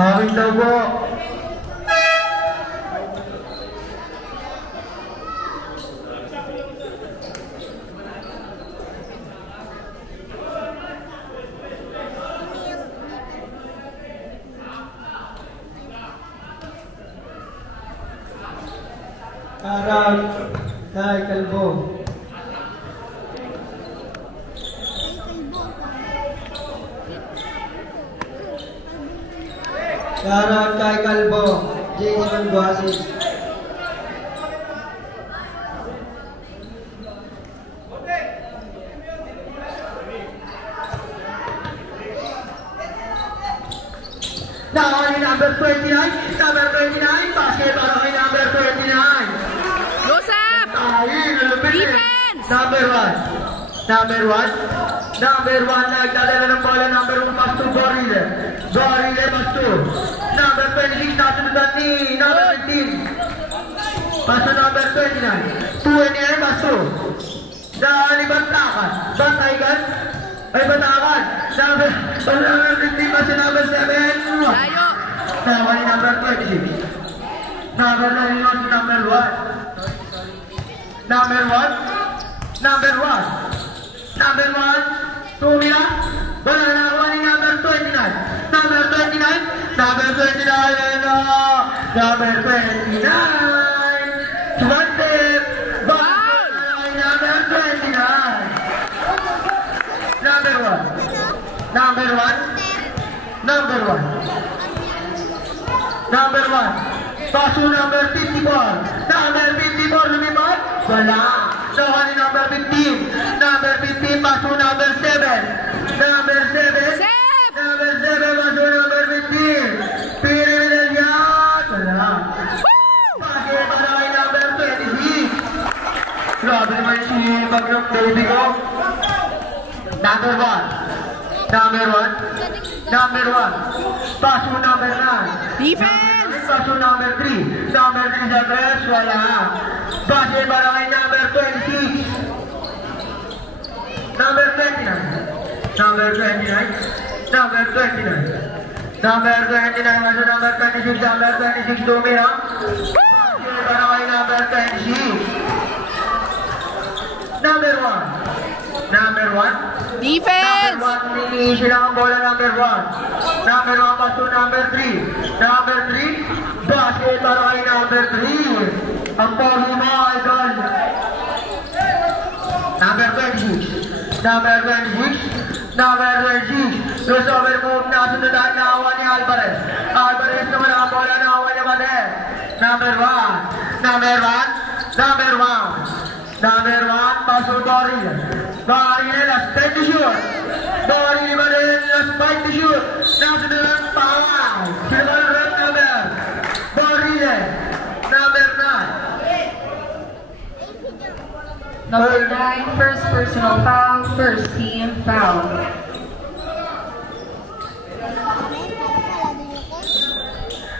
Awin daw po. Arag kay Kalbo. Arag kay Kalbo. Jason Guasis. Now on number 29, basket para kay number 29. Joseph! Defense! Number one, nagdadala ng bola, number 1, pass to Gorile, pass to number 26, nasundan ni number 15, pass to number 29, 29, pass to dahil bantakan, batakan, number 15, pass to number 7, Layo! number 26, number 1, tumira, bola na nakuha ni number 29, number 29, Sumantik, number 29, number 1, pasu number 54, lumipat, wala. So, ni number 15, pasu number 7, pasu number 15, Pirel yan, wala. Pake para kay number 26. Grabe naman si Magnum Baby ko. Number 1, pasu number 9. Defense! Pasu number 3, sa press, wala. Pake para kay number 26. Number 29, masuk number 26, tumira. Pake para kay number 26. Number 1. Defense! Ini silang bola number 1. Number 1 pasu number 3. Number 3, basket para kay number 3. Ang pogi mo, idol. Number 26. Crossover move na sundan na awan ni Alvarez. Alvarez naman ang bola na awan niya Mader. Number 1, pasu Boril. Boril last 10 to shoot. Boril last 5 to shoot. Nasundan ang foul. Silver red number. Boril, number 9. Number 9, first personal foul, first team foul.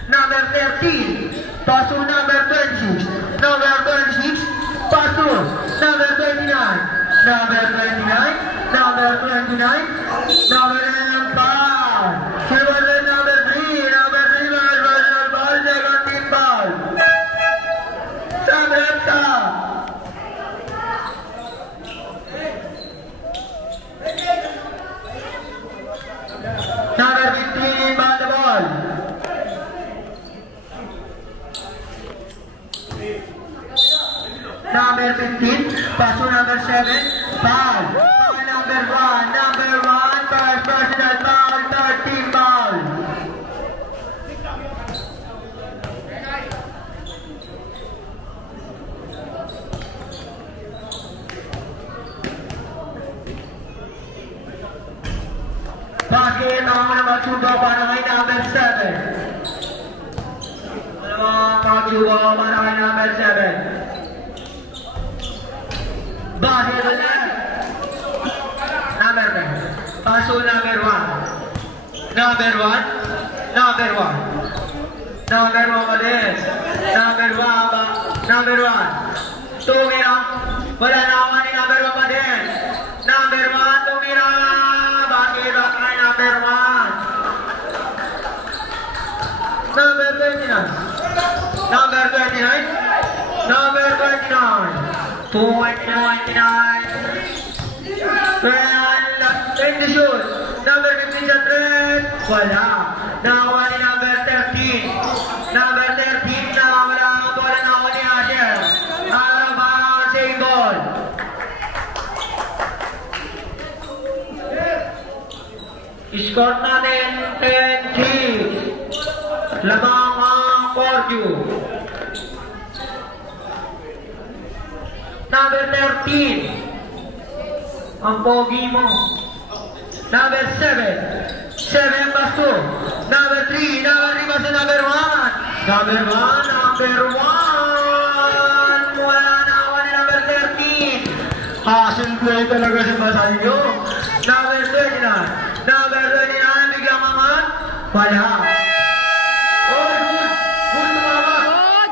Number 13, pasu number 26. Pasu number 29. Number 29, foul. Silver red number 3, personal foul, second team foul. Sabrata. Number 15, ball the ball. Number 15, pasu number 7, foul. Number 1, first personal foul, third team foul. Basket ang magsubo para kay number 7. Magsubo para kay number 7. Basket ulit. Number 10. Pasu number 1. Number 1 ulit. Number 1. Tumira. Wala na ako ni number 1 pa din. Number 1, tumira. Bakit ba kay number 1? Number 29. Number 29. Number 29. 29. Well, last 20 shoot. Number 15 sa 3. Wala. Nakakuha ni number 13. Number 13 na wala ang bola na ako ni Asher. Ang mga save ball. Score natin 10-6. Lamang ang Purdue. Number 13. Ang pogi mo. Number 7. 7 basto. Number 3. Number 3 basto. Number 1. Number 1. Number 1. Wala na ako ni number 13. Hassle play talaga sa Basalyo. Number 29. Number 29. Biglang maman. Wala. Oh, good. Good mama.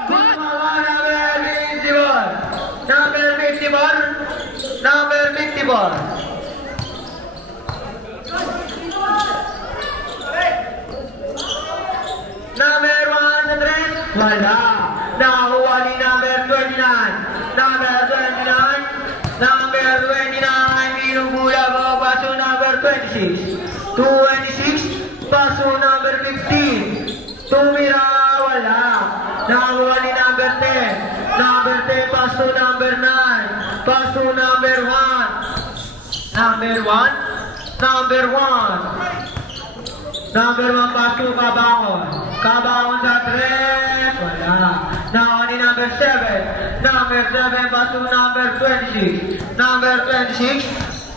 Good mama. Number 54. Number 54. Number 1 sa 3. Wala. Nakakuha ni number 29. Number 29. Number 29. Binubula ko. Paso number 26. 26. Paso number 15. Tumira. Wala. Nakakuha ni number 10. Number 10. Paso number 9. Paso number 1. Number 1. Number 1. Number 1 paso Kabangon. Kabangon sa 3. Wala. Now ni number 7. Number 7 paso number 26. Number 26.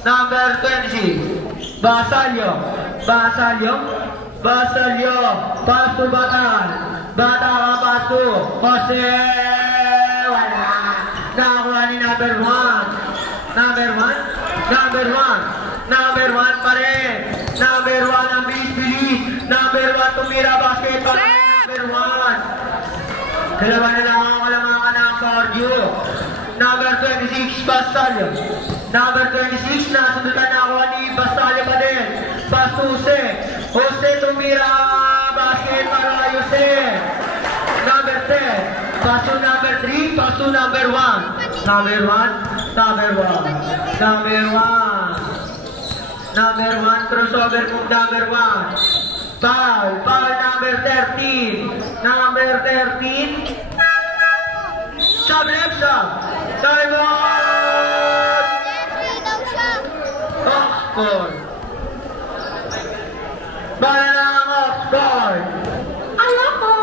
Number 26. Basalyo. Basalyo. Basalyo. Paso Bataan. Bataan paso. Jose. Wala. Nakakuha ni number 1. Number 1. Number 1. Number 1 pa rin. Number 1 ang bilis-bilis. Number 1 tumira basket pa rin. Number 1. Dalawa na lang ang kalamangan ng Purdue. Number 26, Basalyo. Number 26, nasundutan na ako ni Basalyo pa din. Pas Jose. Jose tumira basket para Jose. Number 10. Paso number 3, paso number 1. Number 1, number 1. Number 1. Number 1, crossover move number 1. Foul, foul number 13. Number 13. Sub left sub. Time out. Oxford. Bala ng Oxford. Alam mo.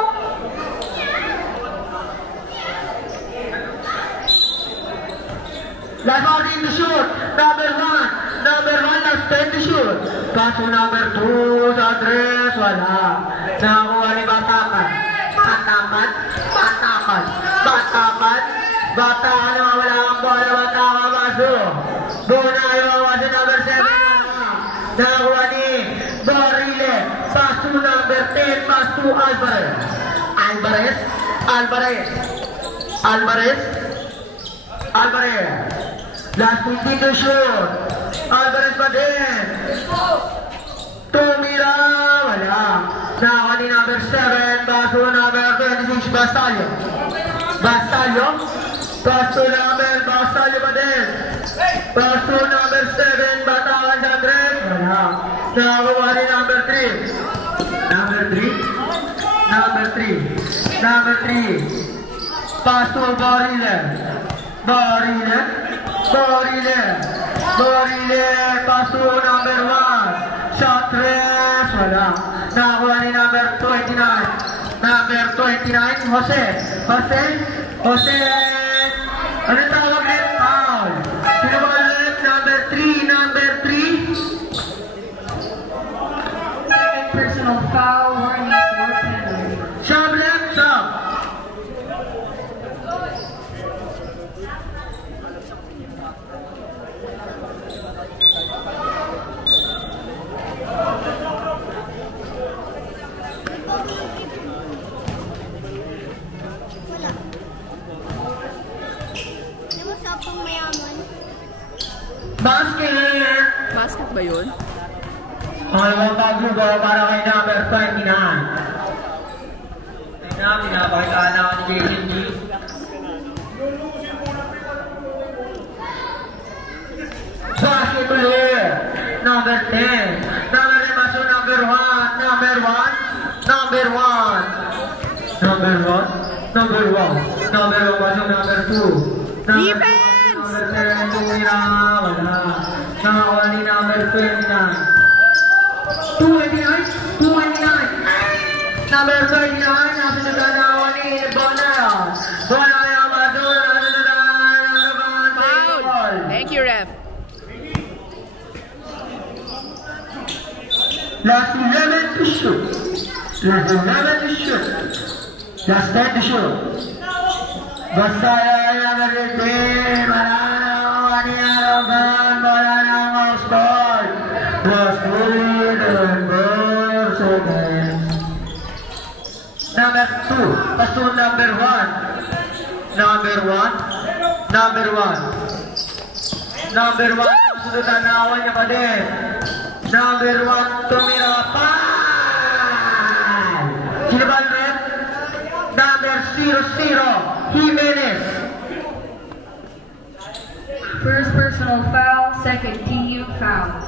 Last out in the shoot. Number 1. Number 1 last 10 to shoot. Paso number 2 sa 3. Wala. Nakakuha ni Batakan. Batakan. Batakan. Batakan. Batakan na wala ang bola. Batakan paso. Buna yung paso number 7. Nakakuha ni Barile. Paso number 10. Paso Alvarez. Alvarez. Alvarez. Alvarez. Alvarez. Last 15 to shoot. Alvarez pa din. Tumira. Wala. Nakakuha ni number 7. Paso number 26. Basalyo. Basalyo. Paso number Basalyo pa din. Paso number 7. Bataan sa 3. Wala. Nakakuha ni number 3. Number 3. Number 3. Number 3. Paso Barile. Barile. Barile. Barile. Paso number 1. Shot 3. Wala. Nakakuha ni number 29. Number 29. Jose. Jose. Jose. Ano tawag rin? Foul. Sino ba ulit? Number 3. Number 3. Personal foul. Warning for penalty. Sub left. Sub. Basket! Basket ba yun? Ang mga paglugo para kay number 29. na, pinapakitaan na ni Jason G. Basket player, number 10. Number 10 masuk number 1. Number 1. Number 1. Number 1. Number 1. Number 1 masuk number 2. Defense! Number 10 tumira. Wala. Nakawali number 29. 229. 229. Number 39. Nasa na nakawali. Bola. Bola yung masuk. Foul. Thank you, ref. Last 11 to shoot. Last 11 to shoot. Last 10 to shoot. Basta yang berhenti. Malah Araban. Malah score. Was good and good. Number 2. Pass to number 1. Number 1. Number 1. Number 1. Sudah tanawan niya pa din. Number 1, tumira pa! Sino ba ang red? Number 00, Jimenez. First personal foul, second team foul.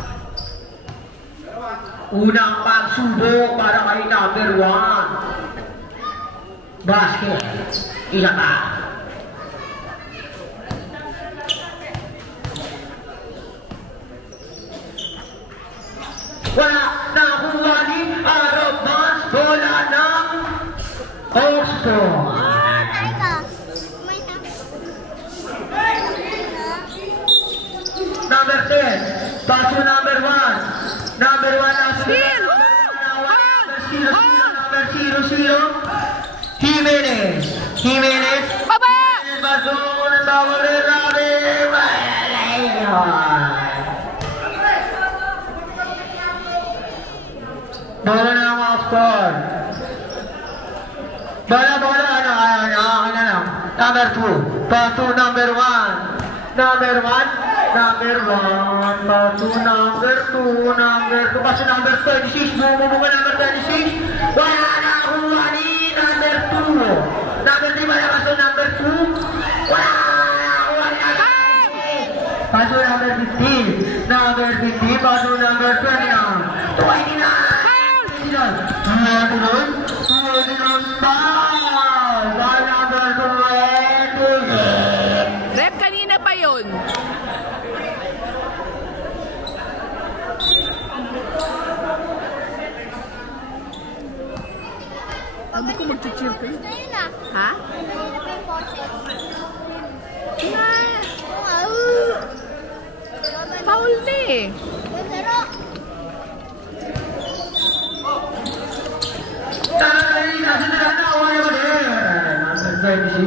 Unang pagsubok para kay number 1. Basket. Ilaka. Wala nakuha ni Araban. Bola ng Oxford. Number 10. Paso number 1. Number 1 ang Steal! Number 00. Jimenez. Jimenez. Baba! Paso ng tawag rin namin. Bola na ang Oxford. Bola. Number 2. Paso number 1. Number 1. Number 1. Paso number 2. Number 2. Paso number 26. Bumubunga number 26. Wala na kuha ni number 2. Number 3. Wala paso number 2. Wala na kuha ni number 15. Paso number 15. Number 15. Paso number 29. 29. Ref, kanina pa yun. Sabi ko mag-cheer kayo. Ha? Foul na eh.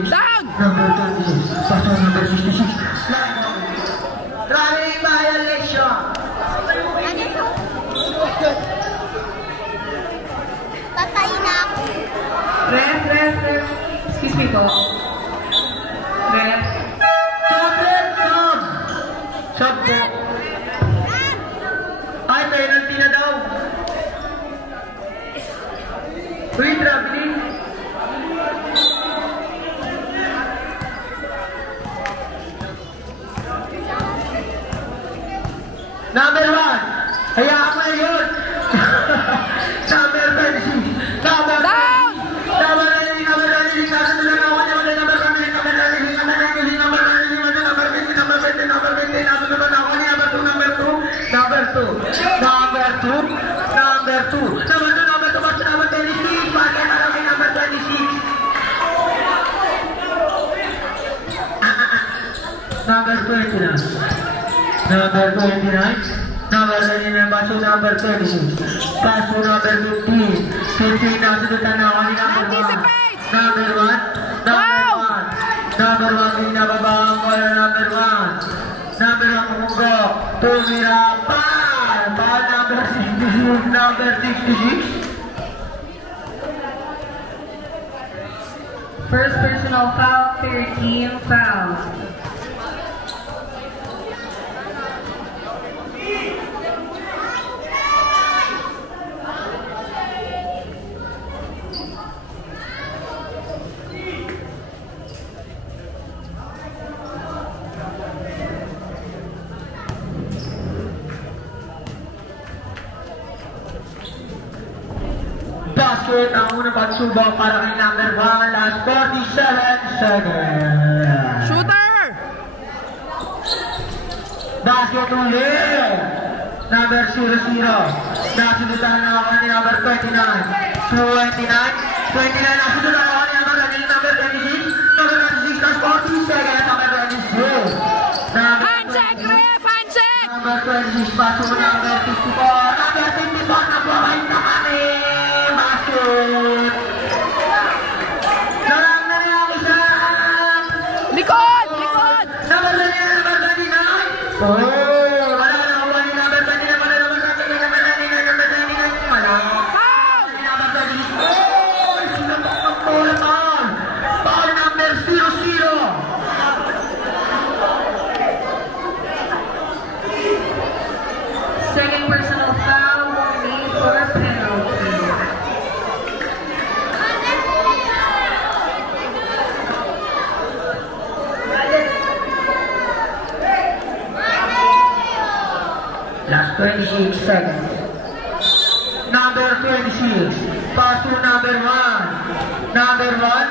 Down! Number 26. Paso number 66. Running violation. Patay na ako. Ref. Excuse me po. Ref. Sub po. Ay, penalty na daw. Uy, traveling. Number 1. Hayaan mo na yun. Number 36. Number 36. Down! Number 36. Number 36. Number 36. Number 36. Number 36. Number 36. Number 36. Number 36. Number 36. Number 36. Number 2. Number 2. Number 2. Number 2. Number 2. Number 2. Basta number 26. Bakit alam mo number 26? Number 20 na. Number 29. Number 29. Paso number 36. Paso number 15. 15 na sudutan na ako ni number 1. Anticipate! Number 1. Number 1. Number 1. Hindi na babang bola number 1. Number 1 kumugo. Tumira pa. Pa number 66. Number 66. First personal foul, third team foul. Basket ang unang pagsubok para kay number 1. Last 47 seconds. Shooter! Basket ulit. Number 00. Nasudutan na ako ni number 29. 29 nasudutan ako ni number 26. Number 26 last 40 seconds. Number 26. Handshake, ref! Handshake! Number 26 pasok number 54. Number 54 na provide na kami. Basket. Sarang na niya ang isa. Likod! Likod! Number 29. Oh, wala na ako ni number 29. Wala na number 29. Wala. Foul! Number 26. Oh, sinatok ng bola foul. Foul number 00. Second personal foul, made for a penalty. Last 26 seconds. Number 26. Pass to number 1. Number 1.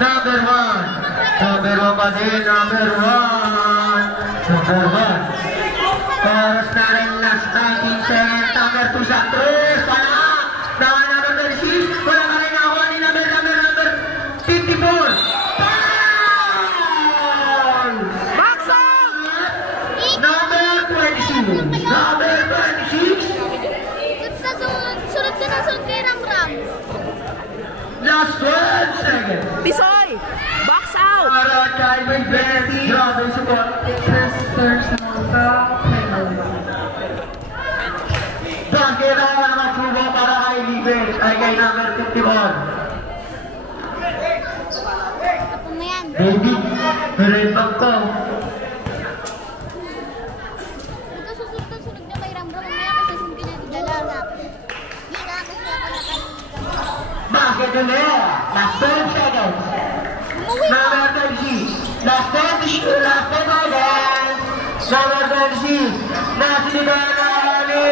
Number 1. Number 1 pa din. Number 1. Number 1. Oras na rin last 19 seconds. Number 2 sa 3. Wala. Number 26. Wala ka rin ako ni number 54. Foul! Box out! Number 26. Number 26. Sunod ka na sunod kay Ramram. Last 12 seconds. Pisoy! Box out! Para kay Benzi. Grabe support. First personal foul, penalty. Bakit ako na magsubo para kay Liber ay kay number 51. Ako mo yan. David, red-back ko. Ito susunod ka sunod na kay Ramram. Mamaya kasi sunod ka na dala. Hindi na kasi ako nakalimutan. Bakit ulit? Last 12 seconds. Umuwi ka. Number 36. Last 10 seconds. Number 36. Nasiliban na kami.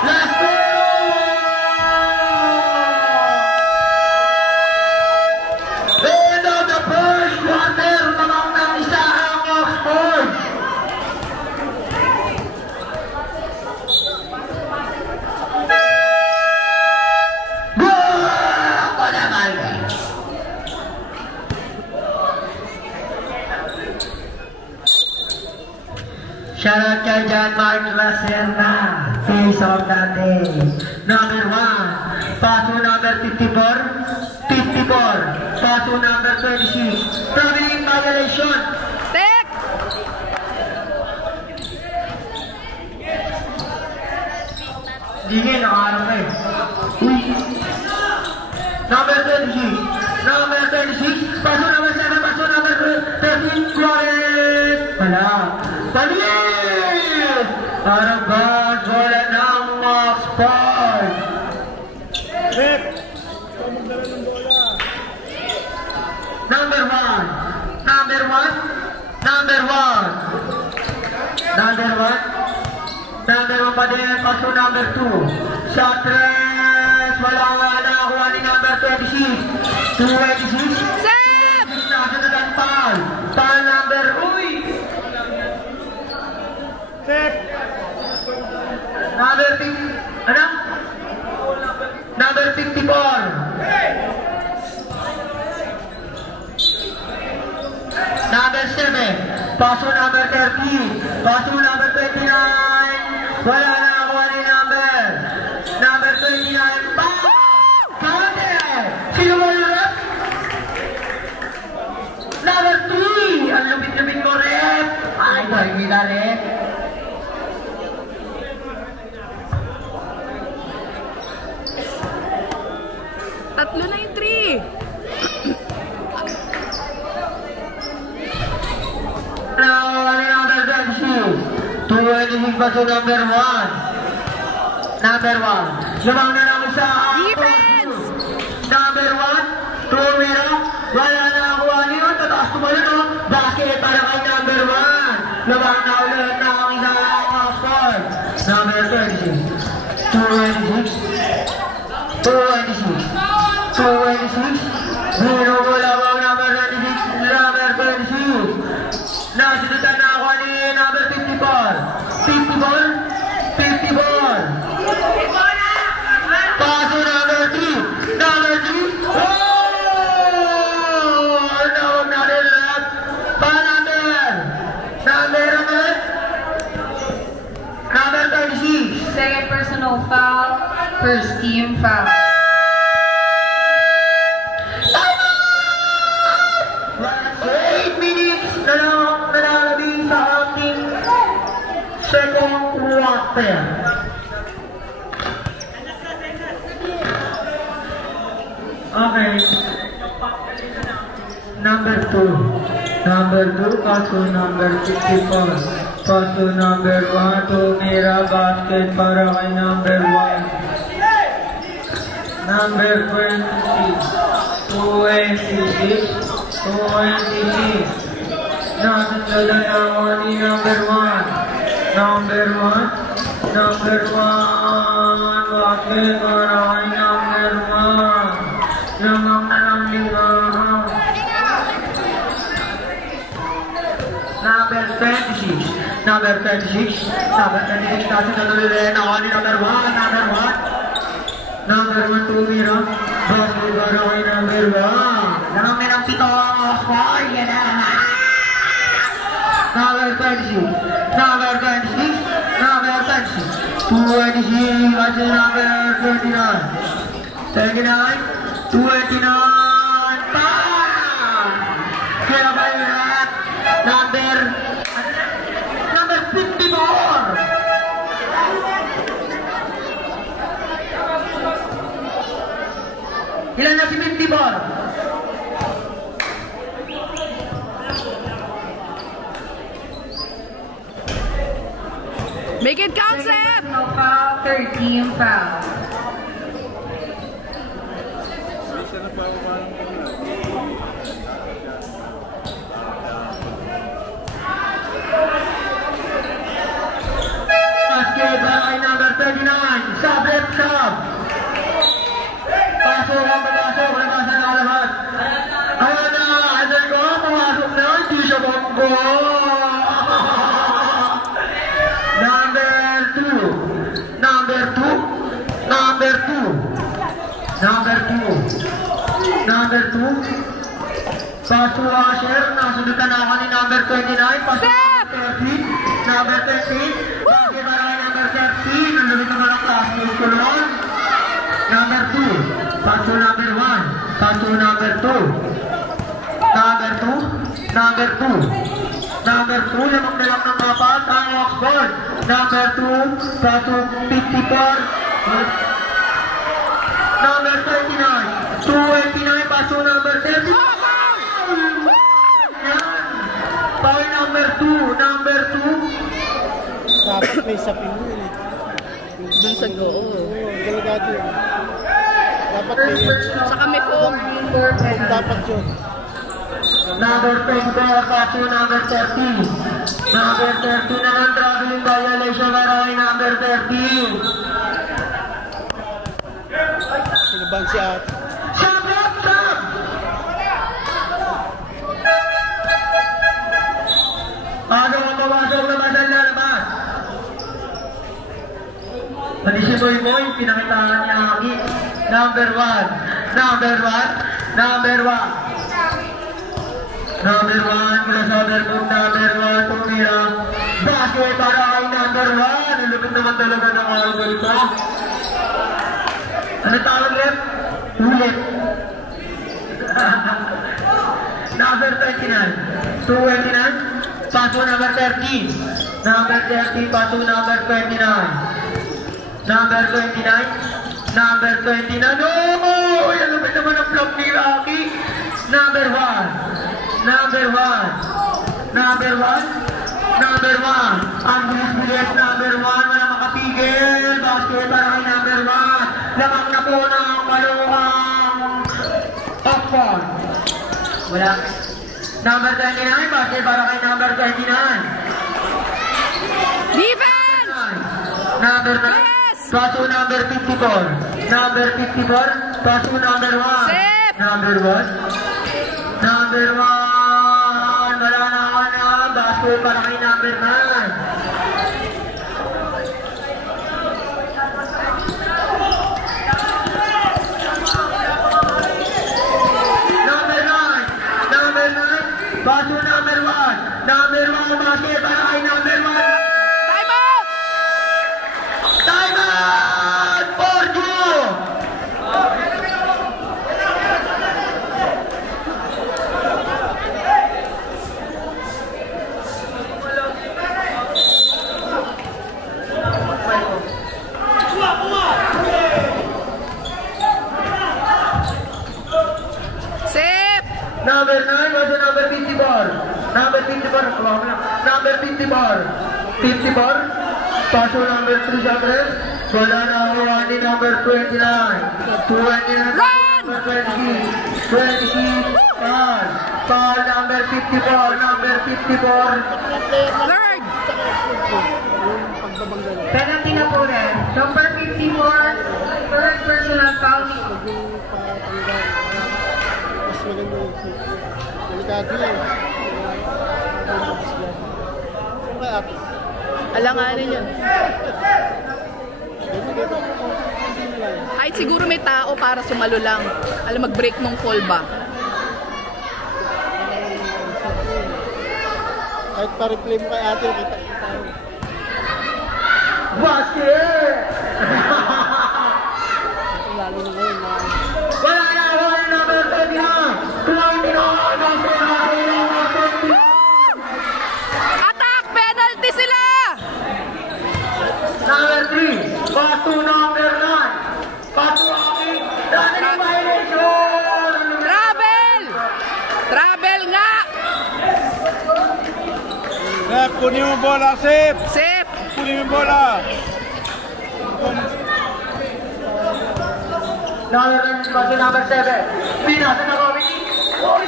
Last goal! End of the first quarter, namang ng isa ang Oxford. Goal! Ako naman. Shoutout kay John Mark Lacerda, face of natin. Number 1, paso number 54, 54, paso number 26, traveling violation. Tek! Hindi nakaharap ka eh. Uy. Number 26, number 26, paso number 7, paso number 13, Flores. Wala. Palis! Parang bad, wala ng Oxford. Number 1, number 1, number 1. Number 1, number 1 pa din, paso number 2. Sa 3, wala nakuha ni number 26. 26. Save! Nasunod ang foul. Foul number, uy! Set. Number 50, ano? Number 54. Number 7. Paso number 30. Paso number 29. Wala na ako ni number. Number 29. Foul! Kante! Sino mo lulot? Number 3. Ang lupit-lupit ko rin. Ay, hindi na rin. Tatlo na yung 3. Now, number 26. 26 pa sa number 1. Number 1. Lumang na naman sa Defense! Number 1. Tumira. Wala na ako niyo. Tataas tumalun o. Basket para kay number 1. Lumang na ulit na ang isa. 26. 226. 226. 226. Zero bola bang number 26. Number 26. Nasunutan na ako ni number 54. 54. 54. Paso number 3. Number 3. Oh! Nawag natin lahat. Pa-number. Number 36. Second personal foul, first team foul. 8 minutes na lang nalalabing sa ating second quarter. Okay. Number 2. Number 2, paso number 54. Paso number 1, tumira basket para kay number 1. Number 26. 26. 26. Nasundan ako ni number 1. Number 1. Number 1. Basket para kay number 1. Lamang na lang limahan. Number 26. Number 26. Number 26 natin natuloy ako ni number 1. Number 1. Number 1 tumira. Basket para kay number 1. Lamang ng pito ang score. Yan na. Number 26. Number 26. Number 26. 26. Kasi number 29. 29. 29. Pa! Kaya ba yun lahat? Number 54. Ilan na si 54? Make it count, Second Sep! personal foul, third team foul. Basket by number 39. Sub left sub. Pasok ang papasok. Labasan na lahat. Ayan na. Ayan ko. Pumasok na. Hindi siya bonggo. Number 2. Number 2. Number 2. Number 2. Number 2. Paso Asher. Nasunutan ako ni number 29. Paso number 13. Number 13. Bakit para kay number 13? Nalulito ko ng classmate ko noon. Number 2. Paso number 1. Paso number 2. Number 2. Number 2. Number 2. Lamang na lang ng kapat. Ang Oxford. Number 2. Paso 54. Number 39. 229. Paso number 30. Foul number 2. Number 2. Dapat may sapin mo eh. Dun sa goo. Oo, delikado yun. Dapat First may personal Saka may foam. foul, fourth dapat penalty. yun. Number 24, paso number 30. Number 30 na ng traveling violation para kay number 30. Sinaban si ate. Sub, sub, sub! Pasok ang papasok, labasan na labas. Pati si Boy Boy, pinakitaan niya Aki. Number 1. Number 1. Number 1. Number 1, crossover move, number 1, tumira. Basket para kay number 1. Nilupit naman talaga ng album ito. Ano tawag ulit? Ulit. Number 29. 229. Paso number 30. Number 30, paso number 29. Number 29. Number 29. No! Yan lupit naman ang block ni Rocky. Number 1. Number 1. Number 1. Number 1. Ang bilis-bilis. Number 1. Wala makapigil. Basket para kay number 1. Lamang na po ng maluhang Oxford. Wala. Number 29. Basket para kay number 29. Defense! Number 9. Yes! Pass to number 54. Number 54. Pass to number 1. Safe! Number 1. Number 1. Wala na. Basket para kay number 9. Baso number 1. Number 1 basket para kay number 1. Time out! Time out! For you! Safe! Number 9 was number 54. Number 54. Number 54. 54. Paso number 3 sa press. Wala na ako ni number 29. 29. Run! Number 20. 26. Foul number 54. Number 54. Third! Penalty na po rin. Number 54, third personal foul. Mas maganda yun. Delikado yun. Okay, up. Alanganin yun. Kahit siguro may tao para sumalo lang. Alam, mag-break nung call ba? Kahit pa-replay mo kay ate, kita-kita yun. Basket! Lalo na ngayon na Wala na ako ni number 29. 29. Attack! Penalty sila! Number 3, pass to number 9. Pass to Aki. Running violation! Travel! Travel nga! Sep, kunin mo bola, Sep! Safe! Kunin mo bola! Pass to number 7. Pinasa na Robin. Oy!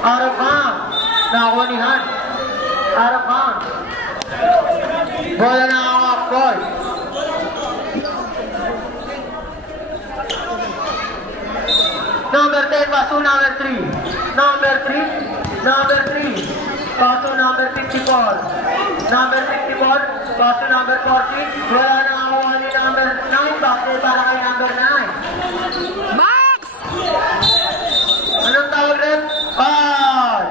Out of bounds. Nakakunihan. Out of bounds. Bola na ang off-ball. Number 10, pass to number 3. Number 3. Number 3. Pass to number 54. Number 54. Pass to number 40. Wala na ang ni number 9. Bakit para kay number 9? Max! Anong tawag rin? Foul!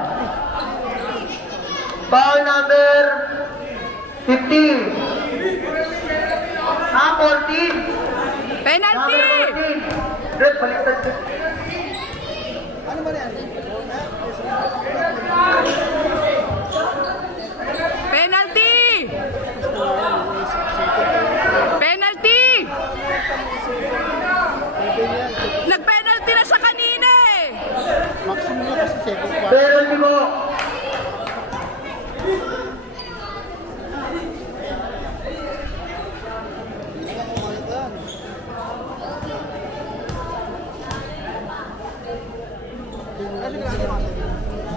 Foul number 15. 14. Penalty! Number 14. Red, baliktad. Penalty! Penalty! Nag-penalty na siya kanina eh! Maximum na kasi second quarter. Penalty mo.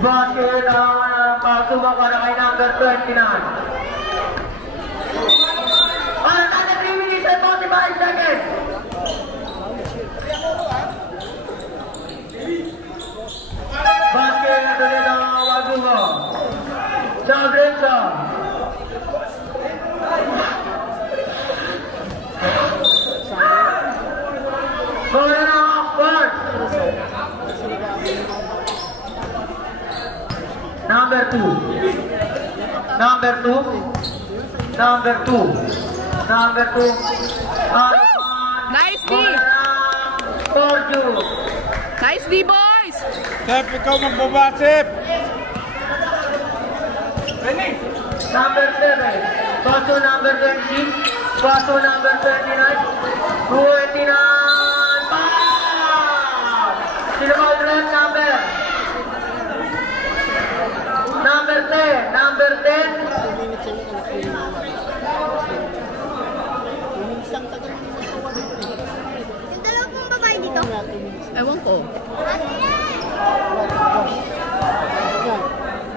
Basket ang pagsuba para kay number 29. Kada 3 minutes and 45 seconds. Basket na tuloy ng mga waguho. Sa Brenza. Bola ng off-court. Number 2. Number 2. Number 2. Number 2. Nice D! For you. Nice D, boys! Sep, ikaw magbaba, Sep! Number 7. Pass to number 20. Pass to number 29. 29. Sino ba ulit number? Number 10. Number 10. 2 minutes yung anak ko yung 2 minutes lang tagal mo yung Yung dalawa pong babae dito. 2 minutes. Ewan ko.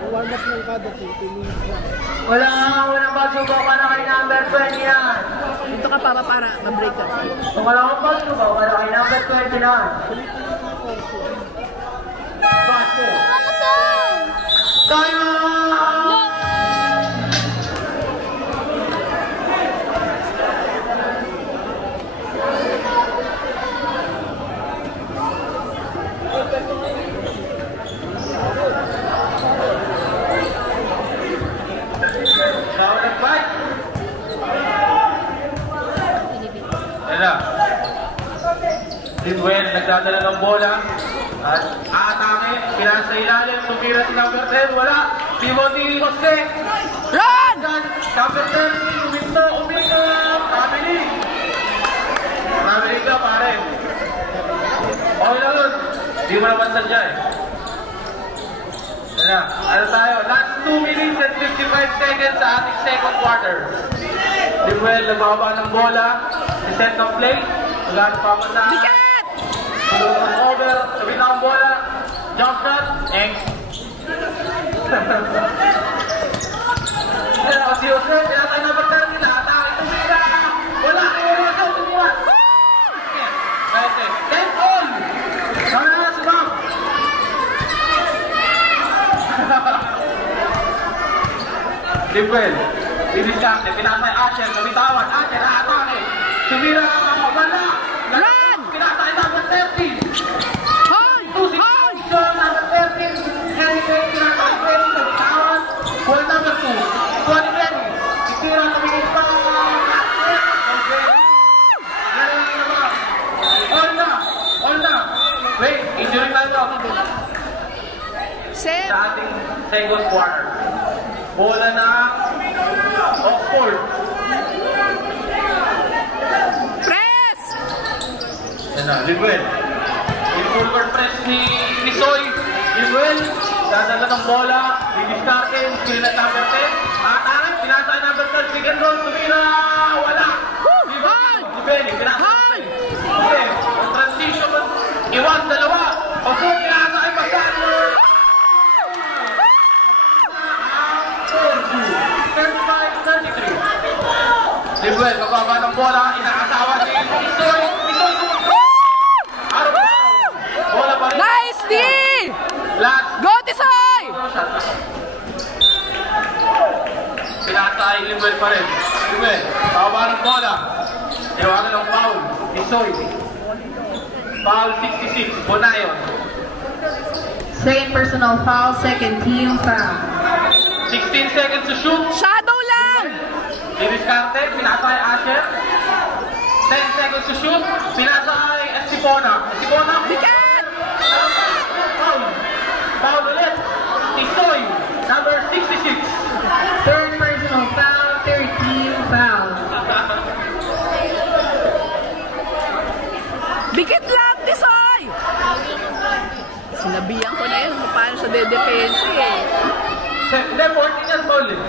Warm up ng kada team, 2 minutes lang. Wala nga unang pagsubo ka na kay number 20 yan. Dito ka para ma-break ka. Pangalawang foul ko ba? Wala kay number 29. Basket. Time out! Foul and fight. Yan na. Lidwell nagdadala ng bola. At atake, pinasa ilalim, tumira si number 10, wala. Timothy Jose. Run! Number 10, uminto. Family ka pare. Okay na nun. Di mo naman sadya eh. Yan na. Ano tayo? Last 2 minutes and 55 seconds sa ating second quarter. Lidwell nagbaba ng bola. Reset ng play. Wala na pamantahan. Bigat! Over, sabi na ang bola, jump shot, thanks. Kaya kasi Jose, pinatay na bagay nila, atake, tumira, wala, iwas, tumuwa. Okay, 10 all. Sana na sumam. Limpel, ibiskante, pinatay Asher, nabitawan, Asher, atake, tumira ang mga wala. Run! Pinatay number 13. Hold! Hold! Number 13. Henry, pinatay 20. Nabitawan. Ball number 2. 20. Isira tumingin pa. All na. Wait, injury time off. Set! Sa ating second quarter. Bola na Oxford. Press! Yan na, Lidwell. Yung full court press ni Soy. Lidwell, dadala ng bola. Didiskarte, skill na number 10. Atake, pinasa number 12. Second roll, tumira. Wala. Libeli, pinasa. Okay, ang transition mo. Iwan, dalawa. Pasok, pinasa ay magkano. 35-33. Lidwell, magbaba ng bola. Inaasawa si Soy. Nice D! Last. Go, Tisoy! Pinasa ay Lidwell pa rin. Lidwell, magbaba ng bola. Iwanan ng foul. Tisoy. Foul 66. Bonayon. Second personal foul, second team foul. 16 seconds to shoot. Shadow lang! Didiskarte, pinasa ay Asher. 10 seconds to shoot. Pinasa ay Estipona. Estipona. Bigat! Foul. Foul ulit. Tisoy. Number 66. Third personal foul, third team foul. Bigat lang, Tisoy! Sinabihan ko na yun kung paano siya de-depense eh. Hindi, 14 years old eh.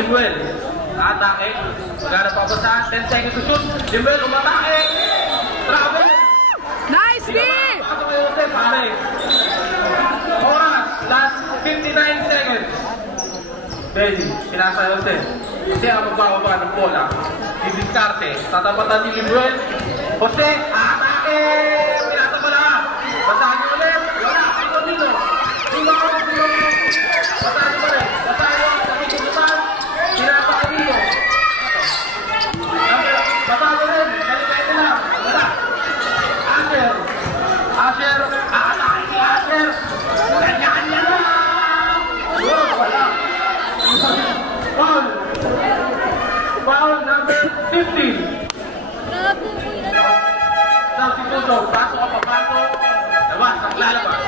Lidwell. Atake. Magana pa ba saan? 10 seconds to shoot. Lidwell, umatake. Travel. Nice D! Ako kayo ulit, pare. Oras. Last 59 seconds. Ready. Pinasa yun ulit. Kasi ang magbababa ng bola. Didiskarte. Tatapatan ni Lidwell. Jose, atake. Pinasa pa lahat. Basahin nyo ulit. Wala. Ito dito. Basahin pa rin. Basahin nyo. Nakikutusan. Pinasa ka dito. Basahin rin. Kaya na. Wala. Asher. Asher. Atake si Asher. Kanya-kanya na. Wala. Foul. Foul number 15. Substituto. Pasok ka papasok. Labas. Ang lalabas.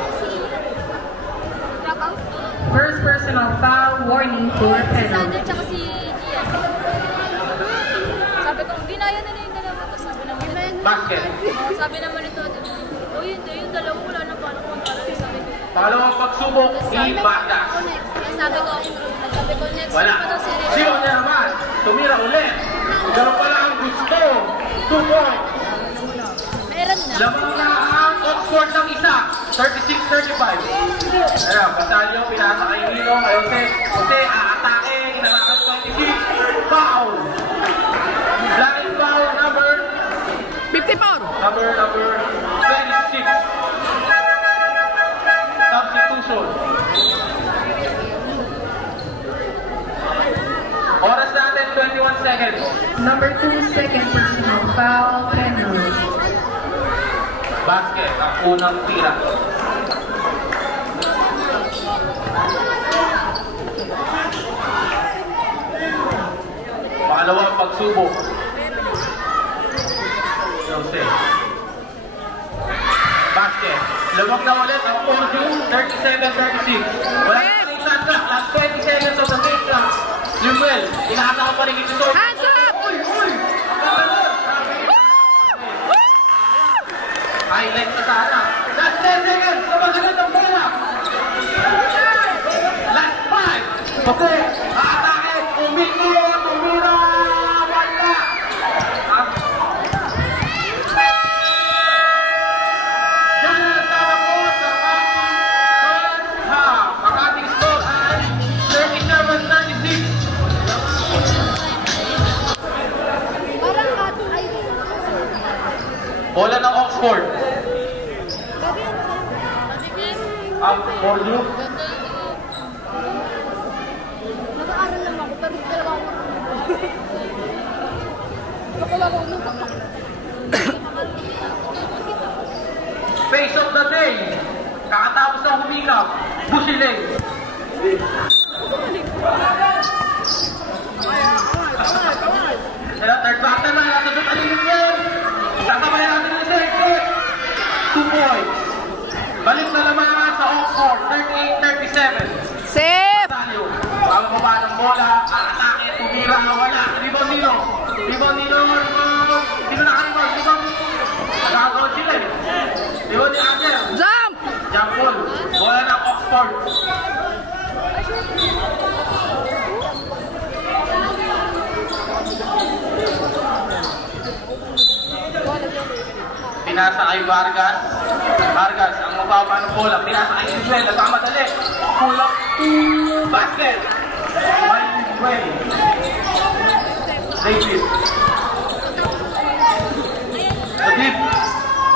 First personal foul, warning for Si penalty. Sander tsaka si Gian. Sabi ko, ginaya na yung dalawa ko. Sabi naman ito. Basket. Sabi naman ito. Hindi, yung dalawa wala na paano kung parang sabi ko. Pangalawang pagsubok, i-batas. Sabi ko, next Wala. week pa daw si Rick. Sino na naman? Tumira ulit. Ganun pala ang gusto. 2 points. Meron na. Lamang na ang Oxford ng isa. 36-35. Ayan, basahan nyo. Pinasa kay Nino. Jose, aatake. Inarakan 26. Foul. 54. Number 26. Substitution. Oras natin, 21 seconds. Number 2, second personal foul, penalty. Basket, ang unang tira. Pangalawang pagsubok. Jose. Basket. Lamang na ulit ang Urdu, 37-36. Wala na rin shot clock. Last 20 seconds of the game clock. Jumel, inahata ko pa rin ito. Hands up! Highlight na sana. Last 10 seconds. Kapagalan ng bola. Last 5. Okay. Atake. Tumira. Wala. Diyan na sana po sa ating first half. Ang ating score ay 37-36. Bola ng Oxford. Up for you. Nag-aaral lang ako, pero dalawa ako. Nakalaro ng Face of the day. Kakatapos na humikap. Busiling. Third quarter na. Nasusot ang yun. Kakabay natin yung second. 2 points. Balik na naman sa Oxford. 38-37. Sip! Tayo. Bago pa ba ng bola. Atake. Tumira. Wala. Rebound Nino. Sino nakaribon? Nagagawa sila eh. Rebound ni Angel. Jump! Jump ball. Bola ng Oxford. Pinasa kay Vargas. Vargas, ang mababa ng bola. Pinasa kay Israel. Nagmamadali. Pull up. Basket. Well. David. David.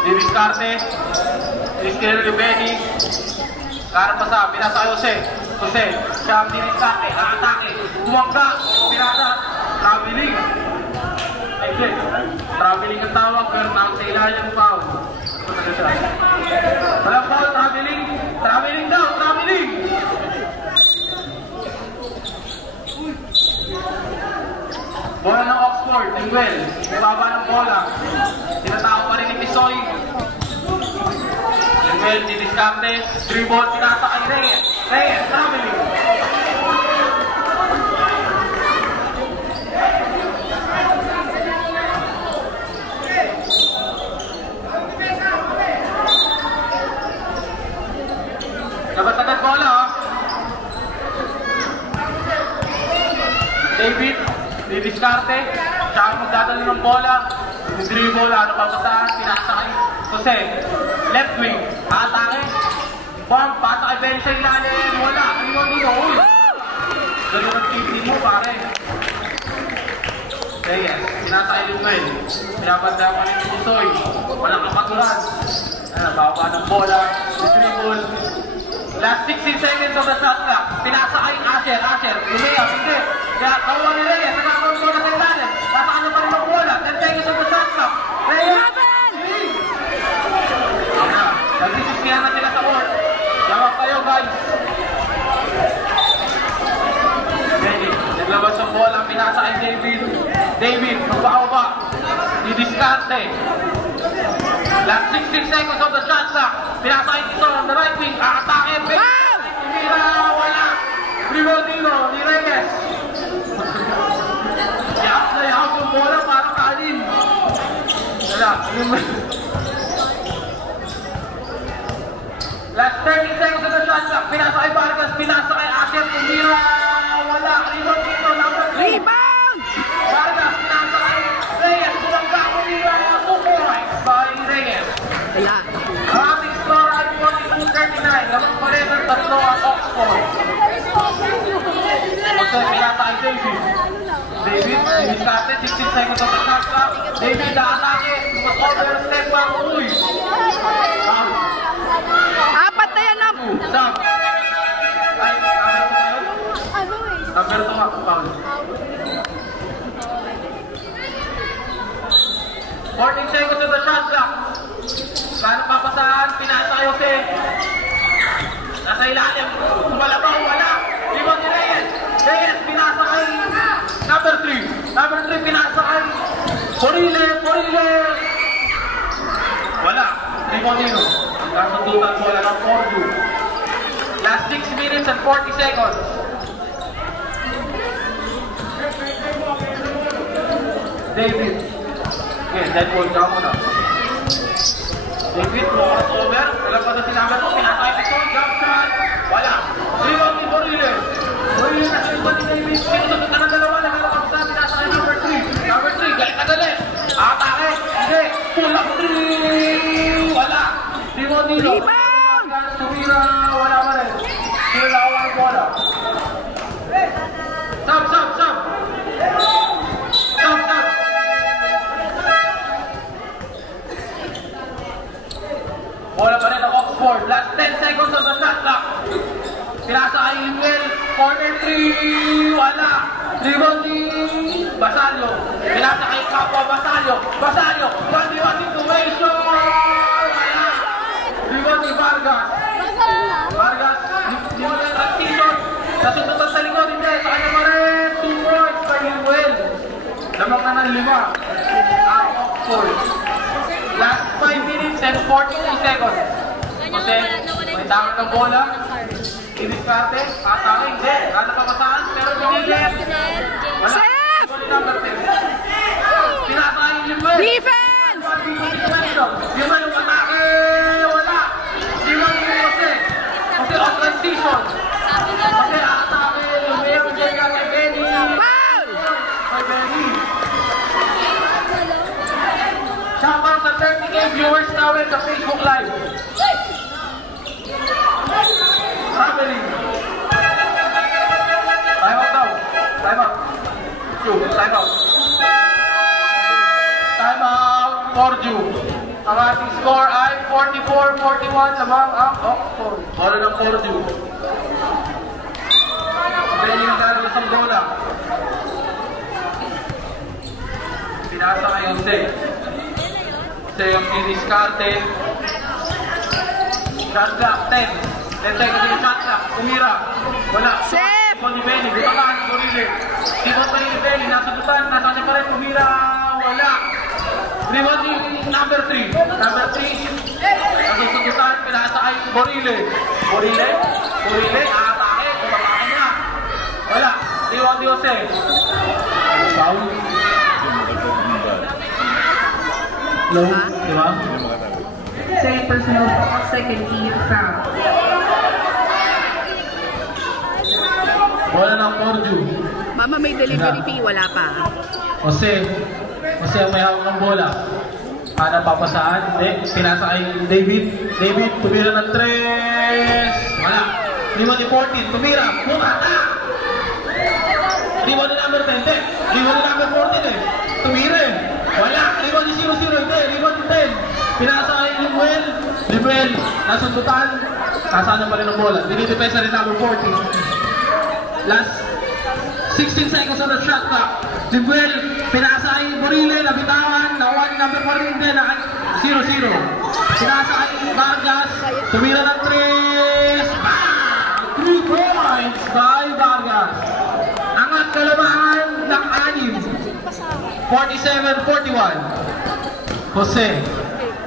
David Carte. Cristiano Ribeni. Karapasa. Pinasa kay Jose. Jose. Siya ang David Carte. Nakatake. Bumangka. Pinasa. Traveling. Ayun. Traveling ang tawag. Pero tawag sa ilalim ng foul. Walang foul. Traveling. Traveling daw. Traveling. Bola ng Oxford, Tingwell, ibaba ng bola. Tinatawag pa rin ni Pisoy. Tingwell, diniskarte, dribble, tinata kay Reyes. Reyes, traveling. Labas-agad bola, ha? David, didiskarte, siya ang magdadalo ng bola, dribble, papasahan, pinasa kay Jose, left wing, atake, bomb, pasa kay Ben sa ilalim, wala, dito, uy! Ganun ang team mo, pare. Reyes, pinasa kay Lumen, pinapanda mo rin ni Pisoy, walang kapatulan, baba ng bola, dribble, last 16 seconds of the shot clock, pinasa kay Asher, lumayas, hindi. Kaya kawa ni Reyes, nakakaroon ko na sa ilalim. Nasaan na pa rin ang bola. 10 seconds of the shot clock. Reyes! Nagsisisihan na sila sa court. Yawag kayo, guys. David, naglabas ang bola. Pinasa kay David. David, magpakaupa. Didiskarte. Last 16 seconds of the shot clock. Pinasa kay Tito on the right wing. Atake. Tumira, wala. Primodino, ni Reyes. Yakap yung bola parang kanin. Wala. Last 30 seconds of the shot clock. Pinasa kay Vargas. Pinasa kay Asher. Tumira. Wala. Rebound dito. Rebound! Vargas. Pinasa kay Reyes. Tumangga. Tumira. 2 points by Reyes. Wala. Ang ating score ay 42-39. Lamang pa rin ang tatlo at Oxford. Okay, pinasa kay David. David, diskarte, 16 seconds of the shot clock. David, atake. 14 seconds on the shot clock. Paano papasahan? Pinasa kay Jose. Nasa ilalim. Sumalabaw, wala. Rebound ni Reyes. Reyes, pinasa kay number 3. Number 3, pinasa kay Borile. Wala. Rebound nino. Kasundutan mo lang ang 4-2. Last 6 minutes and 40 seconds. David. Okay, dead ball ka muna. David, crossover. Walang pa na sinabi mo. Pinatay ito. Jump shot. Wala. Rebound ni Borile. Borile na rebound ni David. Pinusunod ka ng dalawa. Nagkaroon ka sa pinasa kay number 3. Number 3, galit na galit. Atake. Hindi. Pull up 3. Wala. Rebound nino. Tumira. Wala pa rin. Wala ang bola. Stop. Bola pa rin ang Oxford. Last 10 seconds on the shot clock. Pinasa kay Will. Corner 3. Wala. Rebound ni Basalio. Pinasa kay Kapwa Basalio. 1-1 situation. Wala. Rebound ni Vargas. Hindi mo yung transition. Nasusunod sa likod. Hindi. Sa kanya pa rin. 2 points kay Will. Lamang na ng 5. Ang Oxford. Last 5 minutes and 43 seconds. Kasi may tawag ng bola. Ibiskarte. Atake. Hindi. Kala pa masaan. Pero binigyan. Wala. Number 10. Pinatayin yung Will. Defense! Yung yung atake. Wala. Yung Jose. Kasi off transition. Kasi atake. Yung Will. Kay Benny. Foul! Kay Benny. Shoutout sa 30K viewers namin sa Facebook Live. Traveling. Time out daw. Time out. Time out. Time out. Forju. Ang ating score ay 44-41 lamang ang Oxford. Bola ng Forju. Benny yung dala ng bola. Pinasa kay Jose. Yung diniskarte. Shot clock, 10. 10 seconds yung shot clock. Umira. Wala. Sep! Ito ni Benny. Butakan ni Borile. Sipot pa yung Benny. Nasa butan. Nasa niya pa rin. Umira. Wala. Rebound yung number 3. Number 3. Nasusugutan. Pinasa kay Borile. Borile. Atake. Butakan niya. Wala. Rebound ni Jose. Foul. Low, di ba? Second personal foul, second team foul. Bola ng Forju. Mama, may delivery fee. Wala pa. Jose ang may hawak ng bola. Paano papasaan? Hindi. Pinasa kay David. David, tumira ng 3. Wala. Rebound ni 14. Tumira. Bumata! Rebound ni number 10. Rebound ni number 14. Tumira. Wala. Rebound ni 0-0. Hindi. Rebound ni 10. Pinasa kay Limuel. Limuel. Nasa tutan. Kasana pa rin ang bola. Dinidepesa rin number 14. Last 16 seconds on the shot clock. Limuel. Pinasa kay Borile. Nabitawan. Nakuha ni number 14. Hindi. 0-0. Pinasa kay Vargas. Tumira ng 3. 3 points by Vargas. Angat kalabahan ng 6. 47-41. Jose,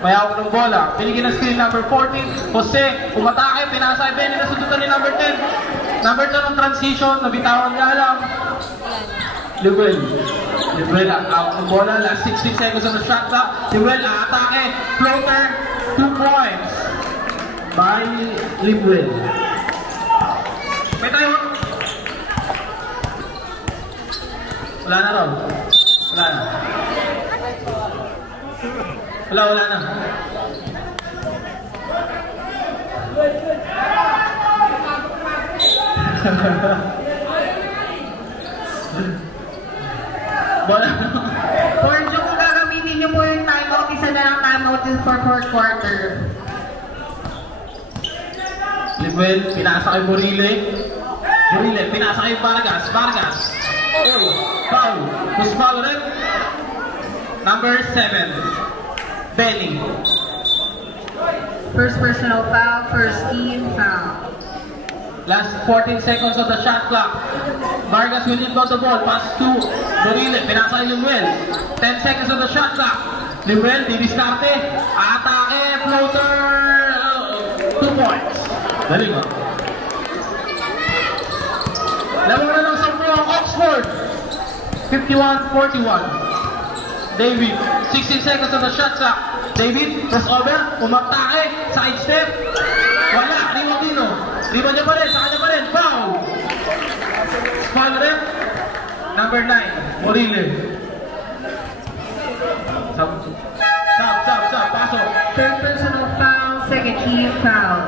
may hawak ng bola. Binigyan ng screen number 14. Jose, umatake. Pinasa kay Benny. Nasundutan ni number 10. Number 10 ng transition. Nabitawan nga lang. Limuel ang hawak ng bola. Last 60 seconds on the shot clock. Limuel, atake. Floater. 2 points by Limuel. May tayo. Wala na raw. Wala na. Wala na. Bola. Forju, kung gagamitin niyo po yung timeout, isa na lang timeout din for fourth quarter. Limuel, pinasa kay Borile. Pinasa kay Vargas. Foul. Who's foul rin? Number 7, Benny. First personal foul, first team foul. Last 14 seconds of the shot clock. Vargas will inbound the ball. Pass to Dorile. Pinasa kay Limuel. 10 seconds of the shot clock. Limuel, didiskarte. Atake, floater. 2 points. Galing mo. Laro na ng 10 ang Oxford. 51-41. David, 16 seconds of the shot clock. David, crossover. Umatake. Side step. Wala. Dino. Rebound niya pa rin, sa kanya pa rin, foul! Foul rin. Number 9, Morile. Sub, pasok. Third personal foul, second team foul.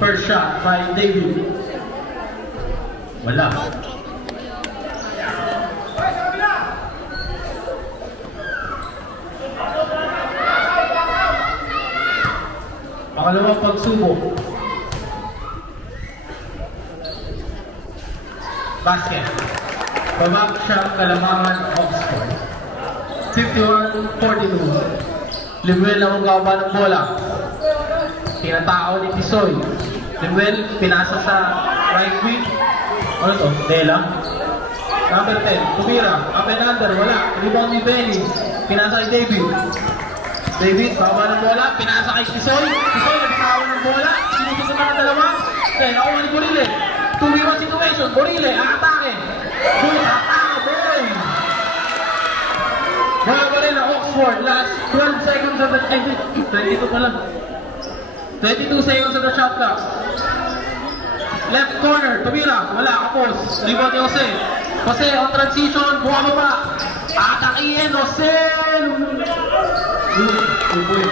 First shot by David. Wala. Pangalawang pagsubok. Basket. Babak siyang Kalamangan, Oxford. 51-42. Limuel na magkaba ng bola. Tinatao ni Tisoy. Limuel, pinasa sa right wing. Ano to? Dela. Number 10, tumira. Up and under, wala. Rebound ni Benny. Pinasa kay David. David, baba ng bola. Pinasa kay Tisoy. Tisoy, nagkakawa ng bola. Sinusunod sa mga dalawa. Okay, nakuha ni Borile. 2v1 situation. Borile, atake. Atake, boy. Bola pa rin ang Oxford. Last 12 seconds of the... 22 pa lang. 22 seconds of the shot clock. Left corner, tumira. Wala, kapos. Rebound ni Jose. Jose, on transition. Buha mo pa. Atakihin, Jose. 2 points.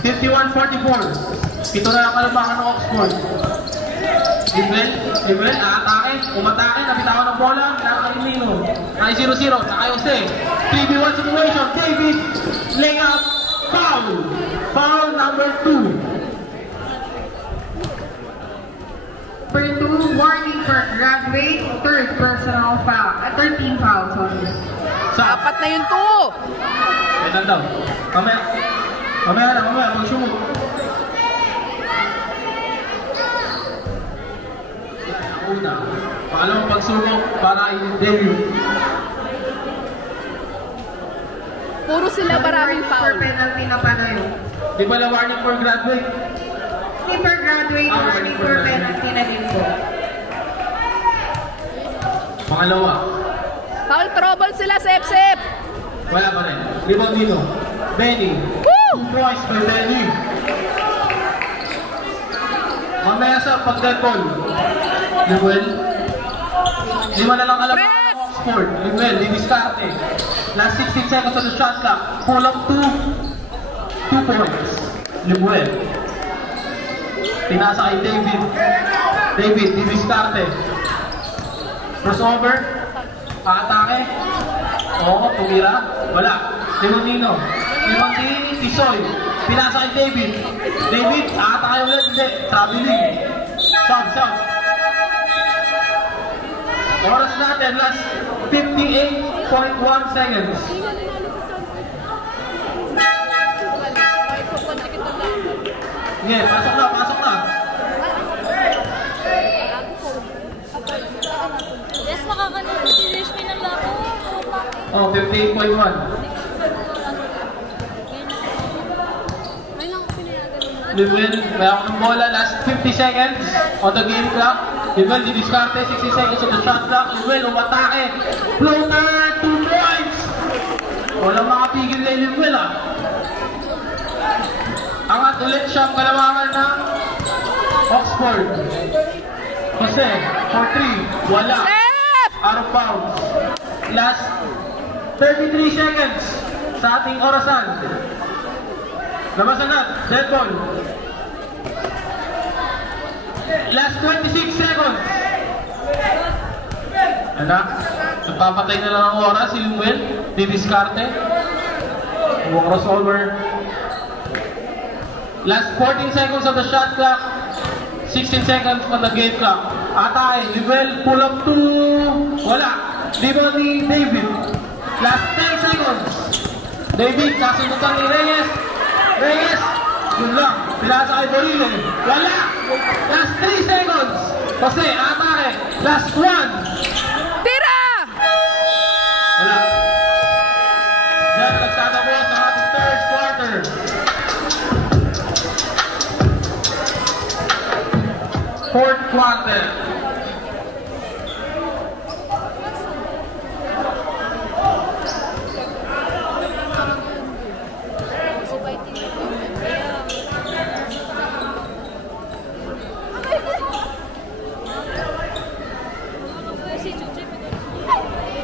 51-44. Ito na ang kalabakan ng Oxford. Limuel, aatake, umatake, nabitawan ng bola, nakakalimino. 9-0-0, naka-Jose. 3v1 situation, David, layup, foul. Foul number 2. For 2, warning for graduate, third personal foul. Third team foul, sorry. Dapat na yun to! Kailan daw? Mamaya, mag-shoot. Una, pangalawang pagsubok para i-debut. Puro sila maraming foul. For penalty na pa na yun. Di pala warning for graduate? Hindi for graduate, warning for penalty na din po. Pangalawa. Foul trouble sila, Sep-Sep! Wala pa rin. Rebound dito. Benny. Woo! 2 points for Benny. Mamaya sa pag-dead ball. Limuel. Lima na lang alam ng Oxford. Limuel, didiskarte. Last 16 seconds of the shot clock. Pull up 2 points. Limuel. Pinasa kay David. David, didiskarte. Crossover. Atake. Oo, tumira. Wala. Limonino. Tisoy. Pinasa kay David. David, atake ulit. Hindi. Traveling. Sub. Oras natin, last 58.1 seconds. Yeah, pasok na. Yes, makakanan si Rishmi ng laro. Oh, 58.1. Limuel, may ako ng bola, last 50 seconds on the game clock. Limuel, didiskarte, 60 seconds on the shot clock. Limuel, umatake. Floater, 2 points! Walang makapigil na Limuel, ah. Angat ulit siyang kalamangan ng Oxford. Jose, for 3, wala. Out of bounds. Last 33 seconds sa ating orasan. Labasan na, dead ball. Last 26 seconds. Anak, nagpapatay na lang ang oras si Limuel. Didiskarte. Huwag crossover. Last 14 seconds of the shot clock. 16 seconds on the game clock. Atake, Limuel, pull up to... Wala. Libon ni David. Last 10 seconds. David, kasundutan ni Reyes. Reyes, yun lang. Pinasa kay Borile. Wala. Last 3 seconds. Jose, atake. Last 1. Tira! Wala. Diyan, nagtatapos ang ating third quarter. Fourth quarter.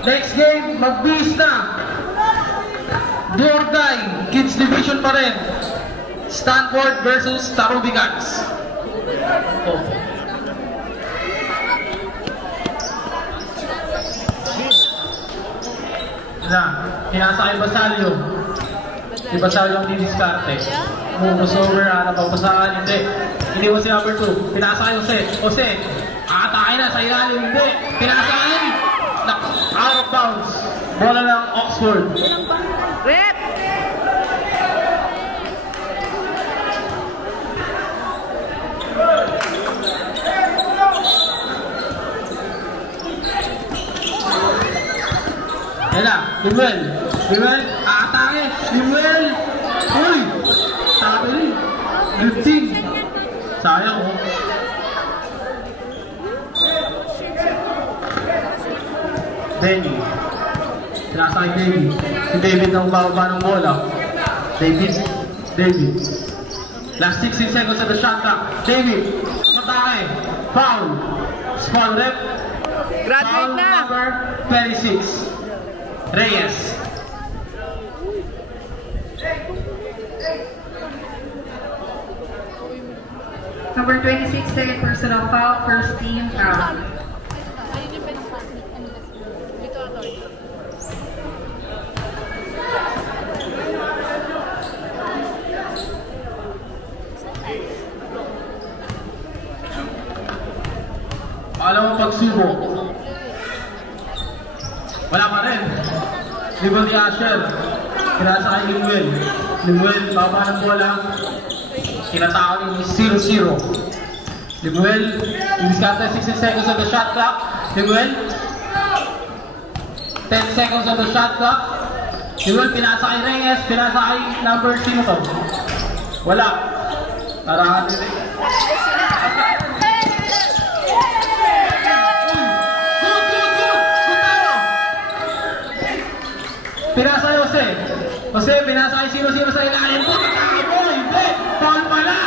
Next game, mag-bis na. Do or die, Kids Division pa rin. Stanford versus Tarubicans. Oh. Pinasa kay Basalio. Si Basalio ang didiskarte. Crossover, napapasaan, hindi. Hindi mo si number 2. Pinasa kay Jose. Jose, atake na sa ilalim, hindi. Pinasa kay out of bounds. Bola ng Oxford. Rep! Yan na, Limuel. Limuel, atake. Limuel. Uy! Sabi rin. 15. Sayang oh. Benny. Pinasa kay David. Si David ang bababa ng bola. David. Last 16 seconds at the shot clock. David. Matake. Foul. Small rep. Graduate Foul na! number 26. Reyes. Number 26, second personal foul, first team foul. Alam mo pagsubok. Wala pa rin. Libon ni Asher. Kinasa kay Limuel. Limuel, baba ng bola. Kinatao ni 0-0. Limuel, diskarte 60 seconds on the shot clock. Limuel, 10 seconds on the shot clock. Limuel, pinasa kay Reyes. Pinasa kay number sino to? Wala. Tara, pinasa kay Jose. Jose, pinasa kay 0-0 sa ilalim. Pagkakabo, hindi. Foul pala.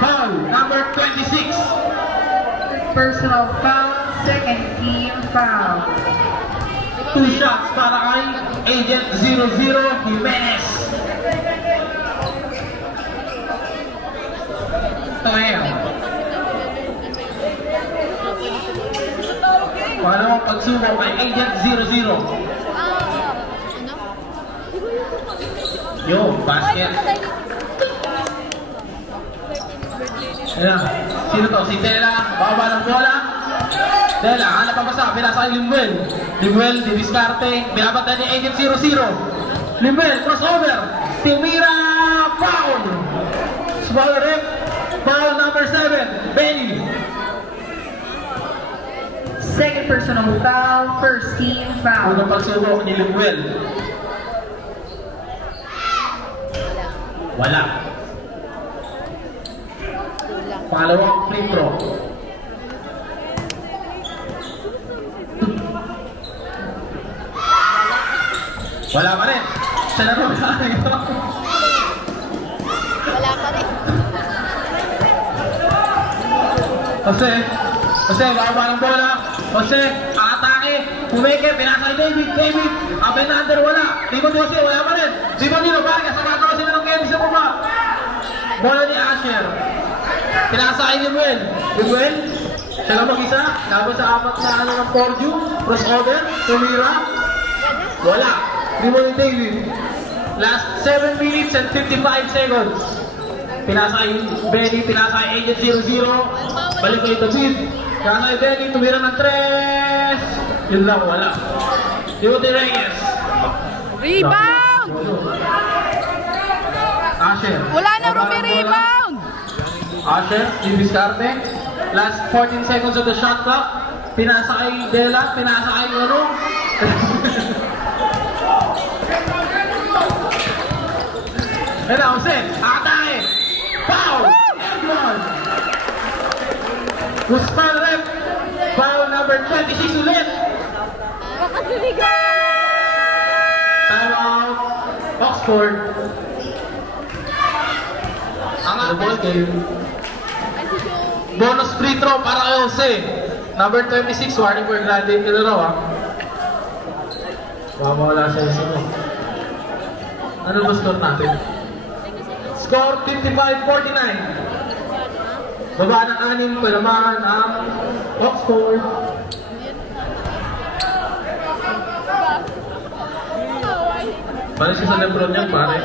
Foul, number 26. Personal foul, second team foul. 2 shots para kay Agent 00 Jimenez. Ito ngayon. Pangalawang pagsubok kay Agent 00. Yo, basket. Ayan. Sino to? Si Dela. Baba ng bola. Dela, hanap ang basa. Pinasa kay Limuel. Limuel, didiskarte. Binabata ni Agent 00. Limuel, crossover. Timira, foul. Small rep. Foul number 7. Benny. Second personal foul, first team foul. Unang pagsubok ni Limuel. Wala. Pangalawang free throw. Wala pa rin. Sa laro na ito. Wala pa rin. Jose, bababa ng bola. Jose, atake. Pumeke, pinasa kay David. David, Abenander, wala. Libon ni Jose, wala pa rin. Libon ni Vargas, nakakawa sila ng Kenny sa baba. Bola ni Asher. Pinasa kay Limuel. Limuel, siya lang mag-isa. Laban sa apat na ano ng Porju. Crossover, tumira. Wala. Libon ni David. Last 7 minutes and 55 seconds. pinasa kay Benny, pinasa kay Agent 00. Balik kay David. Pinasa kay Benny, tumira ng 3. Yun lang, wala. Timothy Reyes. Rebound! Asher. Wala na rebound! Asher, Diviscarte. Last 14 seconds of the shot clock. Pinasa kay Dela, pinasa kay Oro. Ano, Jose? Atake! Foul! Guzman rep. Foul number 26 ulit. Time out. Oxford. Ang ball game. Bonus free throw para kay Jose. Number 26, warning for graduate ka na raw, ha? Baka mawala sa isa mo. Ano ba score natin? Score 55-49. Baba ng 6, palamaan ang Oxford. Balik siya sa Lebron yan, pare.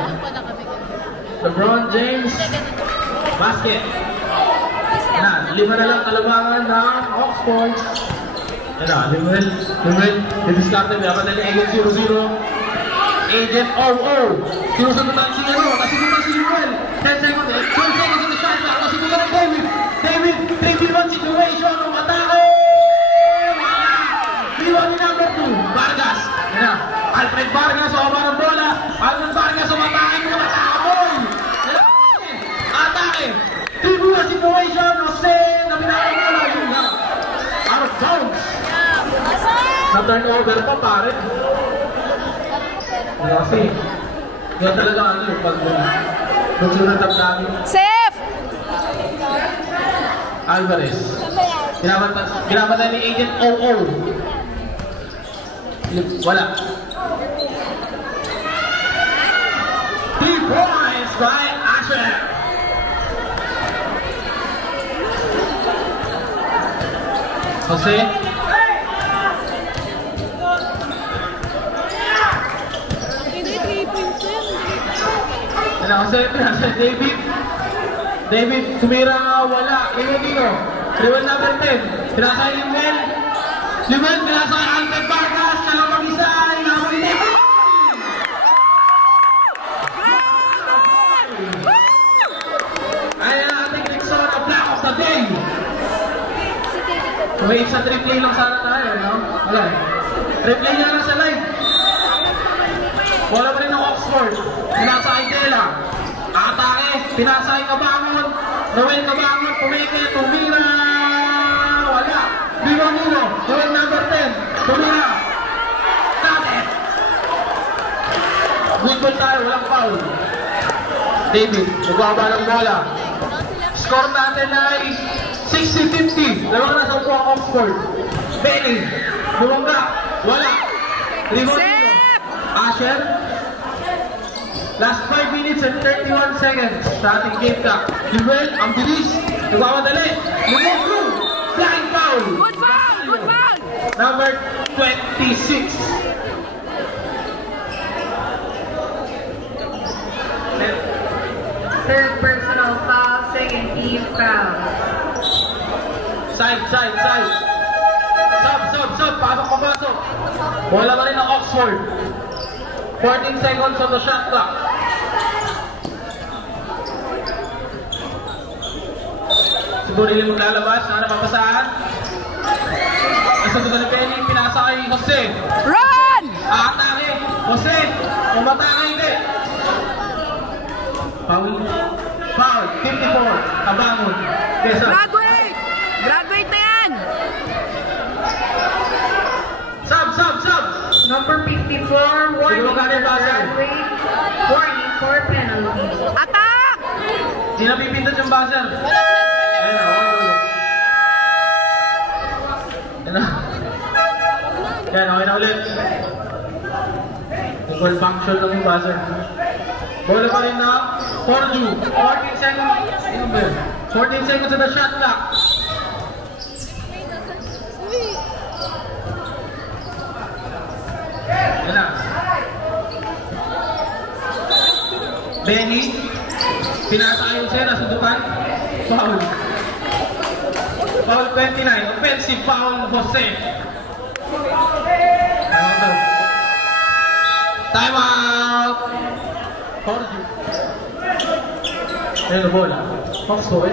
LeBron James. Basket. Na, 5 na lang kalabangan ng Oxford. Yan na, Limuel. Diviscarte, may kapatid ng Agent 00. Agent 00. Sinusunod si ano, nasinunan si Limuel. 10 seconds, 12 seconds in the shot clock. Nasinunan ng David. David, 3v1 situation. Umatake! Liwan ni number 2. Vargas. Yan na, Alfred Vargas, umaba ng bola. Alfred Vargas, umatake mo na kaboy. Atake! 3v1 situation. Jose, na pinakay mo na yun na. Out of bounds. Na turnover pa, pare. Kasi, yan talaga ano yung pag-sunod ang dami. Safe! Alvarez. Ginabatan ni Agent 00. Wala. 3 points by Asher. Jose. Ano kasi, David. David, tumira, wala. Dino. Rival number 10. Pinasa kay Limuel. Limuel, pinasa kay Alfred Vargas. Nakapag-isa. Nakapag-isa. Ayan ang ating Rexona Black of the Day. May isa triple lang sana tayo, no? Wala. Triple na lang sa live. Wala pa rin ng Oxford. Pinasa kay Dela. Atake. Pinasa kay Kabangon. Rowel Kabangon. Pumikit. Tumira. Wala. Bimanino. Rowel number 10. Tumira. Tapet. Good ball tayo. Walang foul. David. Magbaba ng bola. Score natin ay 60-50. Dalawa na sa upo ang Oxford. Benny. Bumangga. Wala. Bimanino. Asher. Last 5 minutes and 31 seconds sa ating game clock. Limuel, ang bilis. Nagmamadali. Limuel, flying foul. Good foul! Good foul! Number 26. Third personal foul, second team foul. Side. Sub. Pasok. Wala pa rin ang Oxford. 14 seconds on the shot clock. Siguro yung maglalabas. Sana papasahan. Nasa ni Benny. Pinasa kay Jose. Run! Atake. Jose. Umatake hindi. Foul. 54. Kabangon. Kesa. Graduate na yan! Sub. Number 54, warning for graduate. Warning for penalty. Attack! Hindi na pipindot yung buzzer. Yan, okay na ulit. Equal function lang yung buzzer. Bola pa rin na Forju. 14 seconds. 14 seconds on the shot clock. Yan na. Benny. Pinasa kayo Jose, nasundukan. Foul. Foul 29. Offensive foul, Jose. Time out! Jorge. Ayun na bola. Oxford.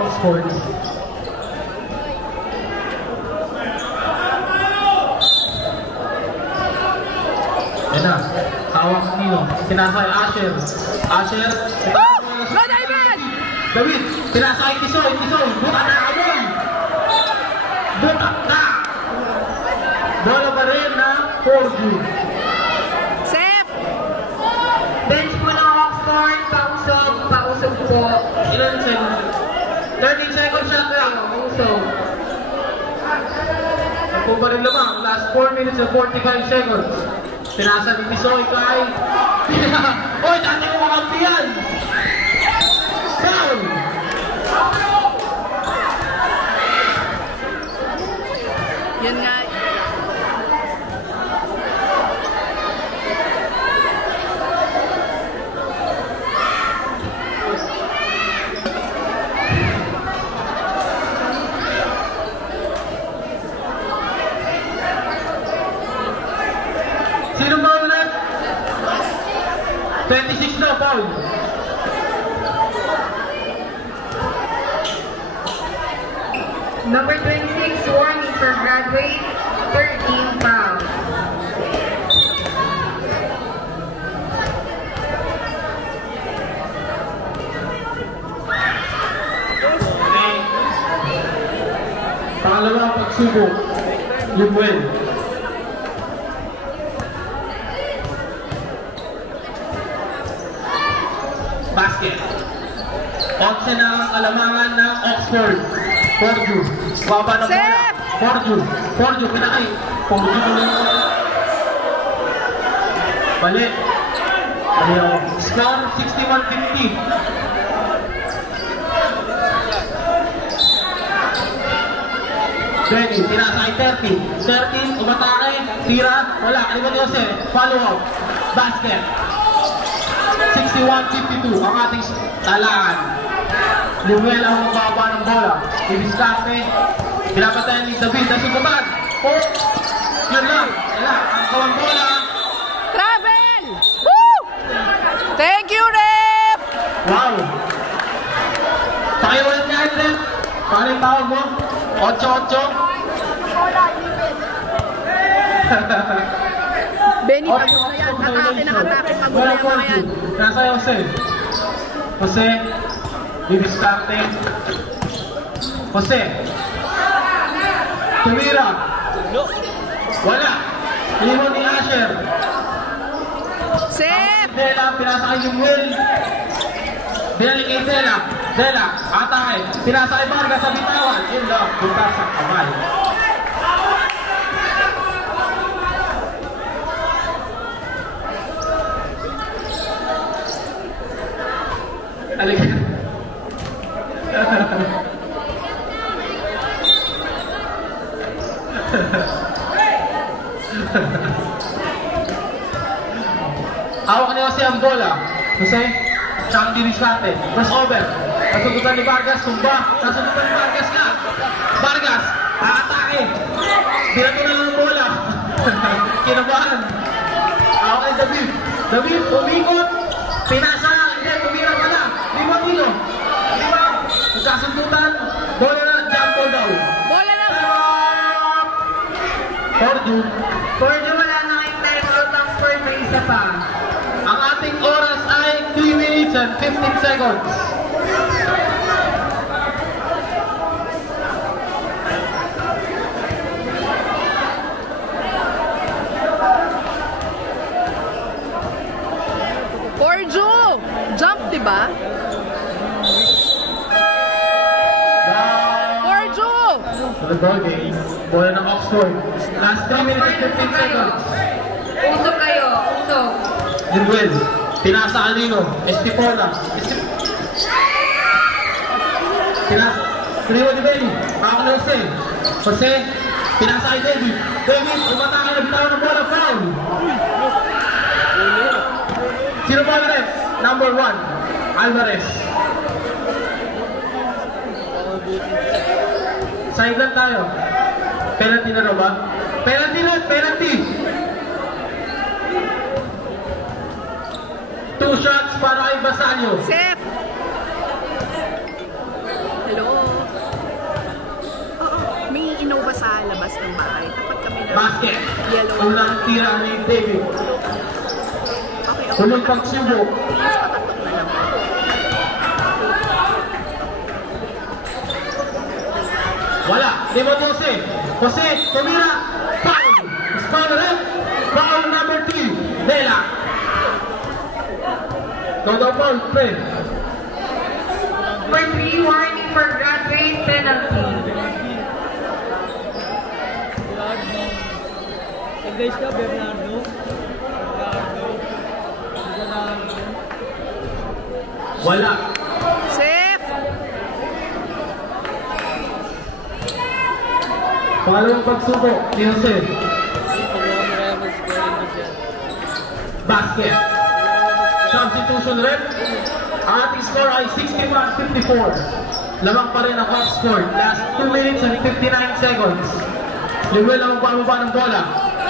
Oxford. Ayun na. Tawag niyo. Sinasay Asher. Asher. Go, David! David. Sinasay Tisoy. Tisoy. Buta na amoy. Buta na. Bola pa rin na Jorge. Safe! Bench po ng Oxford, pausog, pausog po. Ilan seconds? 13 seconds shot lang. Pausog. Ako ba rin lamang? Last 4 minutes and 45 seconds. Pinasa ni Tisoy kay... Oy, dati ko makampi yan! Foul! Yan nga. Sino ba ulit? 26 na, foul. Number 26, warning for graduate, 13 foul. Okay. Pangalawang pagsubok. Libuel. Basket. 11 na ang kalamangan ng Oxford. Forju. Baba ng bola. Set! Forju. Forju. Pinakay. Forju ulit. Balik. Balik. Score 61-50. Benny. Tinasay 30. 30. Umatake. Tira. Wala. Kalimutan ni Jose. Follow up. Basket. 61-52 ang ating talaan. Limuel ang magbaba ng bola. Ibiskarte. Pinapatayan ni David. Nasugutan. Oh! Yun lang. Wala. Ang kawang bola. Travel! Woo! Thank you, Ref! Wow! Tayo ulit nga, Ref. Paano yung tawag mo? 8-8. Benny, pag na yan. Atake, magulo yung mga yan. Nasa Jose. Jose. Ibiskarte. Jose. Tumira. Wala. Limon ni Asher. Safe! Dela, pinasakay yung Will. Binalik kay Dela. Dela, atake. Pinasakay Vargas sa bitawan. Yun lang, punta sa kamay. Alik. Hawak niya kasi ang bola. Jose, siya ang diriskate. Crossover. Nasugutan ni Vargas. Tumba. Nasugutan ni Vargas na. Vargas. Aatake. Binatunan ng bola. Kinabahan. Hawak ni David. David, umikot. Pinasa. Hindi, tumira ka na. Lima dito. Lima. Nagkasundutan. Bola na. Jump ball daw. Bola lang! Fordu. Forju, wala na kayong time out ng score, may isa pa. Ang ating oras ay 3 minutes and 15 seconds. Forju! Jump, diba? Forju! For the ball game, bola ng Oxford. Last 3 minutes and 15 seconds. Usog kayo, usog. Limuel, pinasa kanino? Estipola. Pinasa. Triwo ni Benny. Ako na Jose. Jose, pinasa kay David. David, umatake na bitaw ng bola. Foul. Sino ba na rin? Number 1. Alvarez. Sideline tayo. Penalty na ba? Penalty na, penalty! 2 shots para kay Basanyo. Seth! Hello? Oo, may Innova sa labas ng bahay. Tapat kami na Basket. yellow. Unang tira ni David. Okay, okay. Unang pagsubok. Mas patatok na lang. Wala. Di ba Jose? Jose, tumira. Foul. Foul red. Foul number 3. Dela. Todo foul, play. Number 3, warning for graduate penalty. Guys ka, Bernardo. Wala. Seth! Pangalawang pagsubok ni Jose. Basket. Substitution red. Ang ating score ay 61-54. Lamang pa rin ang half score. Last 2 minutes and 59 seconds. Liwel ang pababa ng bola.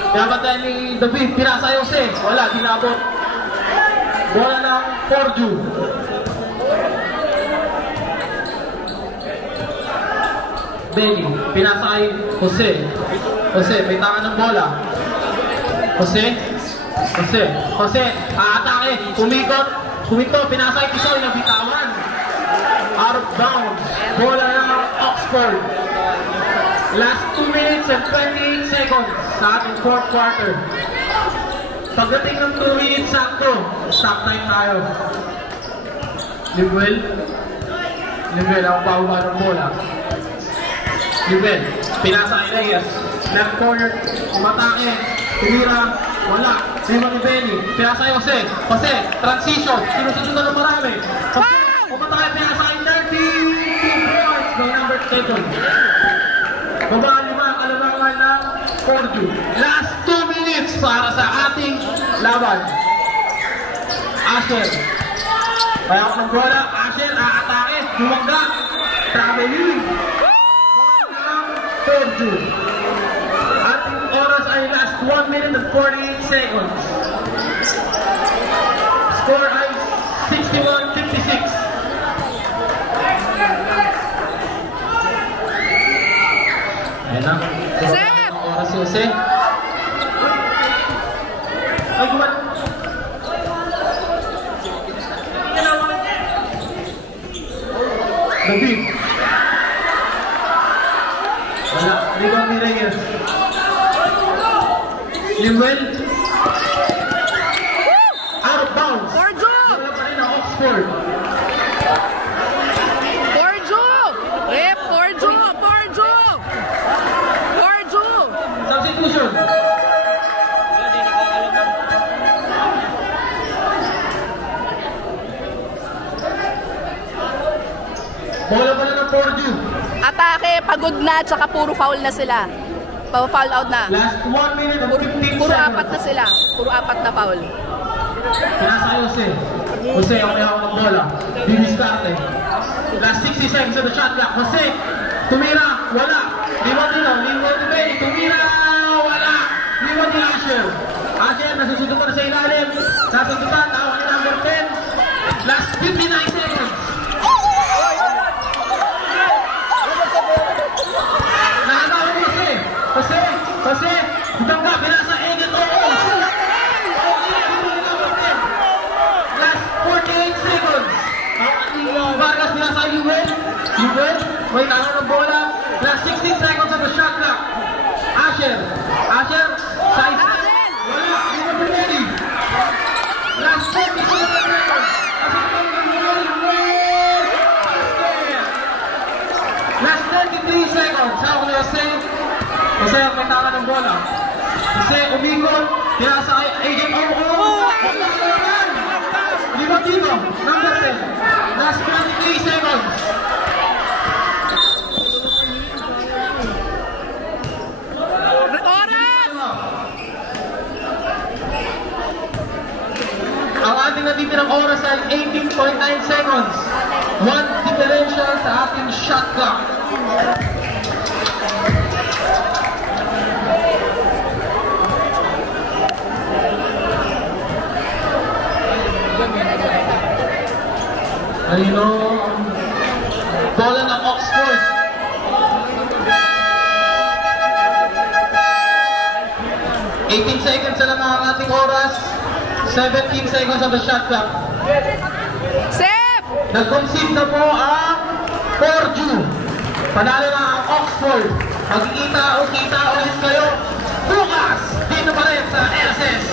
Dapat tayo ni David, pinasa Jose. Wala, dinabot. Bola ng Forju. Benny, pinasa kay Jose. Jose, may tangan ng bola. Jose, aatake, kumito, pinasa kay Tisoy na bitawan. Out of bounds. Bola ng Oxford. Last 2 minutes and 28 seconds sa ating 4th quarter. Pagdating ng 2 minutes sakto, stop time tayo. Liwel ang pababa ng bola. Liwel, pinasa kay Reyes. Left corner, umatake, tumira, wala. Lima ni Benny, pinasa kay Jose. Jose, transition, sinusunod na marami. Umatake, pinasa kay 32 points by number 7. Baba 5, kalamangan ng Forju. Last 2 minutes para sa ating laban. Asher. Payak ng bola. Asher, aatake. Bumangga. Traveling. Bola ng Forju. Ating oras ay last 1 minute and 48 seconds. Score ay 61-56. Ayan na. Seth! Oras si Jose. Ay, guman. David. Wala. Rebound ni Reyes. Liwel. Out of bounds. Forju! Wala pa rin ang Oxford. Forju! Rep, Forju! Substitution. Bola pala ng Forju. Atake, pagod na, tsaka puro foul na sila. Pa-foul out na. Last 1 minute and 15 Puro seconds. 4 na sila. Puro 4 na foul. Pinasa kay Jose. Jose, ang may hawak ng bola. Diniscarte. Last 60 seconds of the shot clock. Jose, tumira, wala. Limon ni Benny, tumira, wala. Limon ni Asher. Asher, nasusunod ko na sa ilalim. Sasundutan, tawag ni number 10. Last 59 seconds. Nakatawag ni Jose, hutang ka, pinasa Egan Oo. Last 48 seconds. Ang ating Vargas pinasa Liwel, may tanong ng bola. Last 16 seconds of the shot clock. Asher, side step. Wala, hindi mo ready. Last 47 seconds. Last 33 seconds. Hawak ni Jose. Jose ang may tangan ng bola. Jose umikot. Pinasa kay Agent Oo. Lima dito. Number 10. Last 23 seconds. Ang ating natitirang oras ay 18.9 seconds. 1 differential sa ating shot clock. Ayun o, bola ng Oxford. $18 seconds na lang ang ating oras. 17 seconds on the shot clock. Sep! Nag-concede na po ang Purdue. Panalo na ang Oxford. Magkikita o kita ulit kayo bukas dito pa rin sa LSS.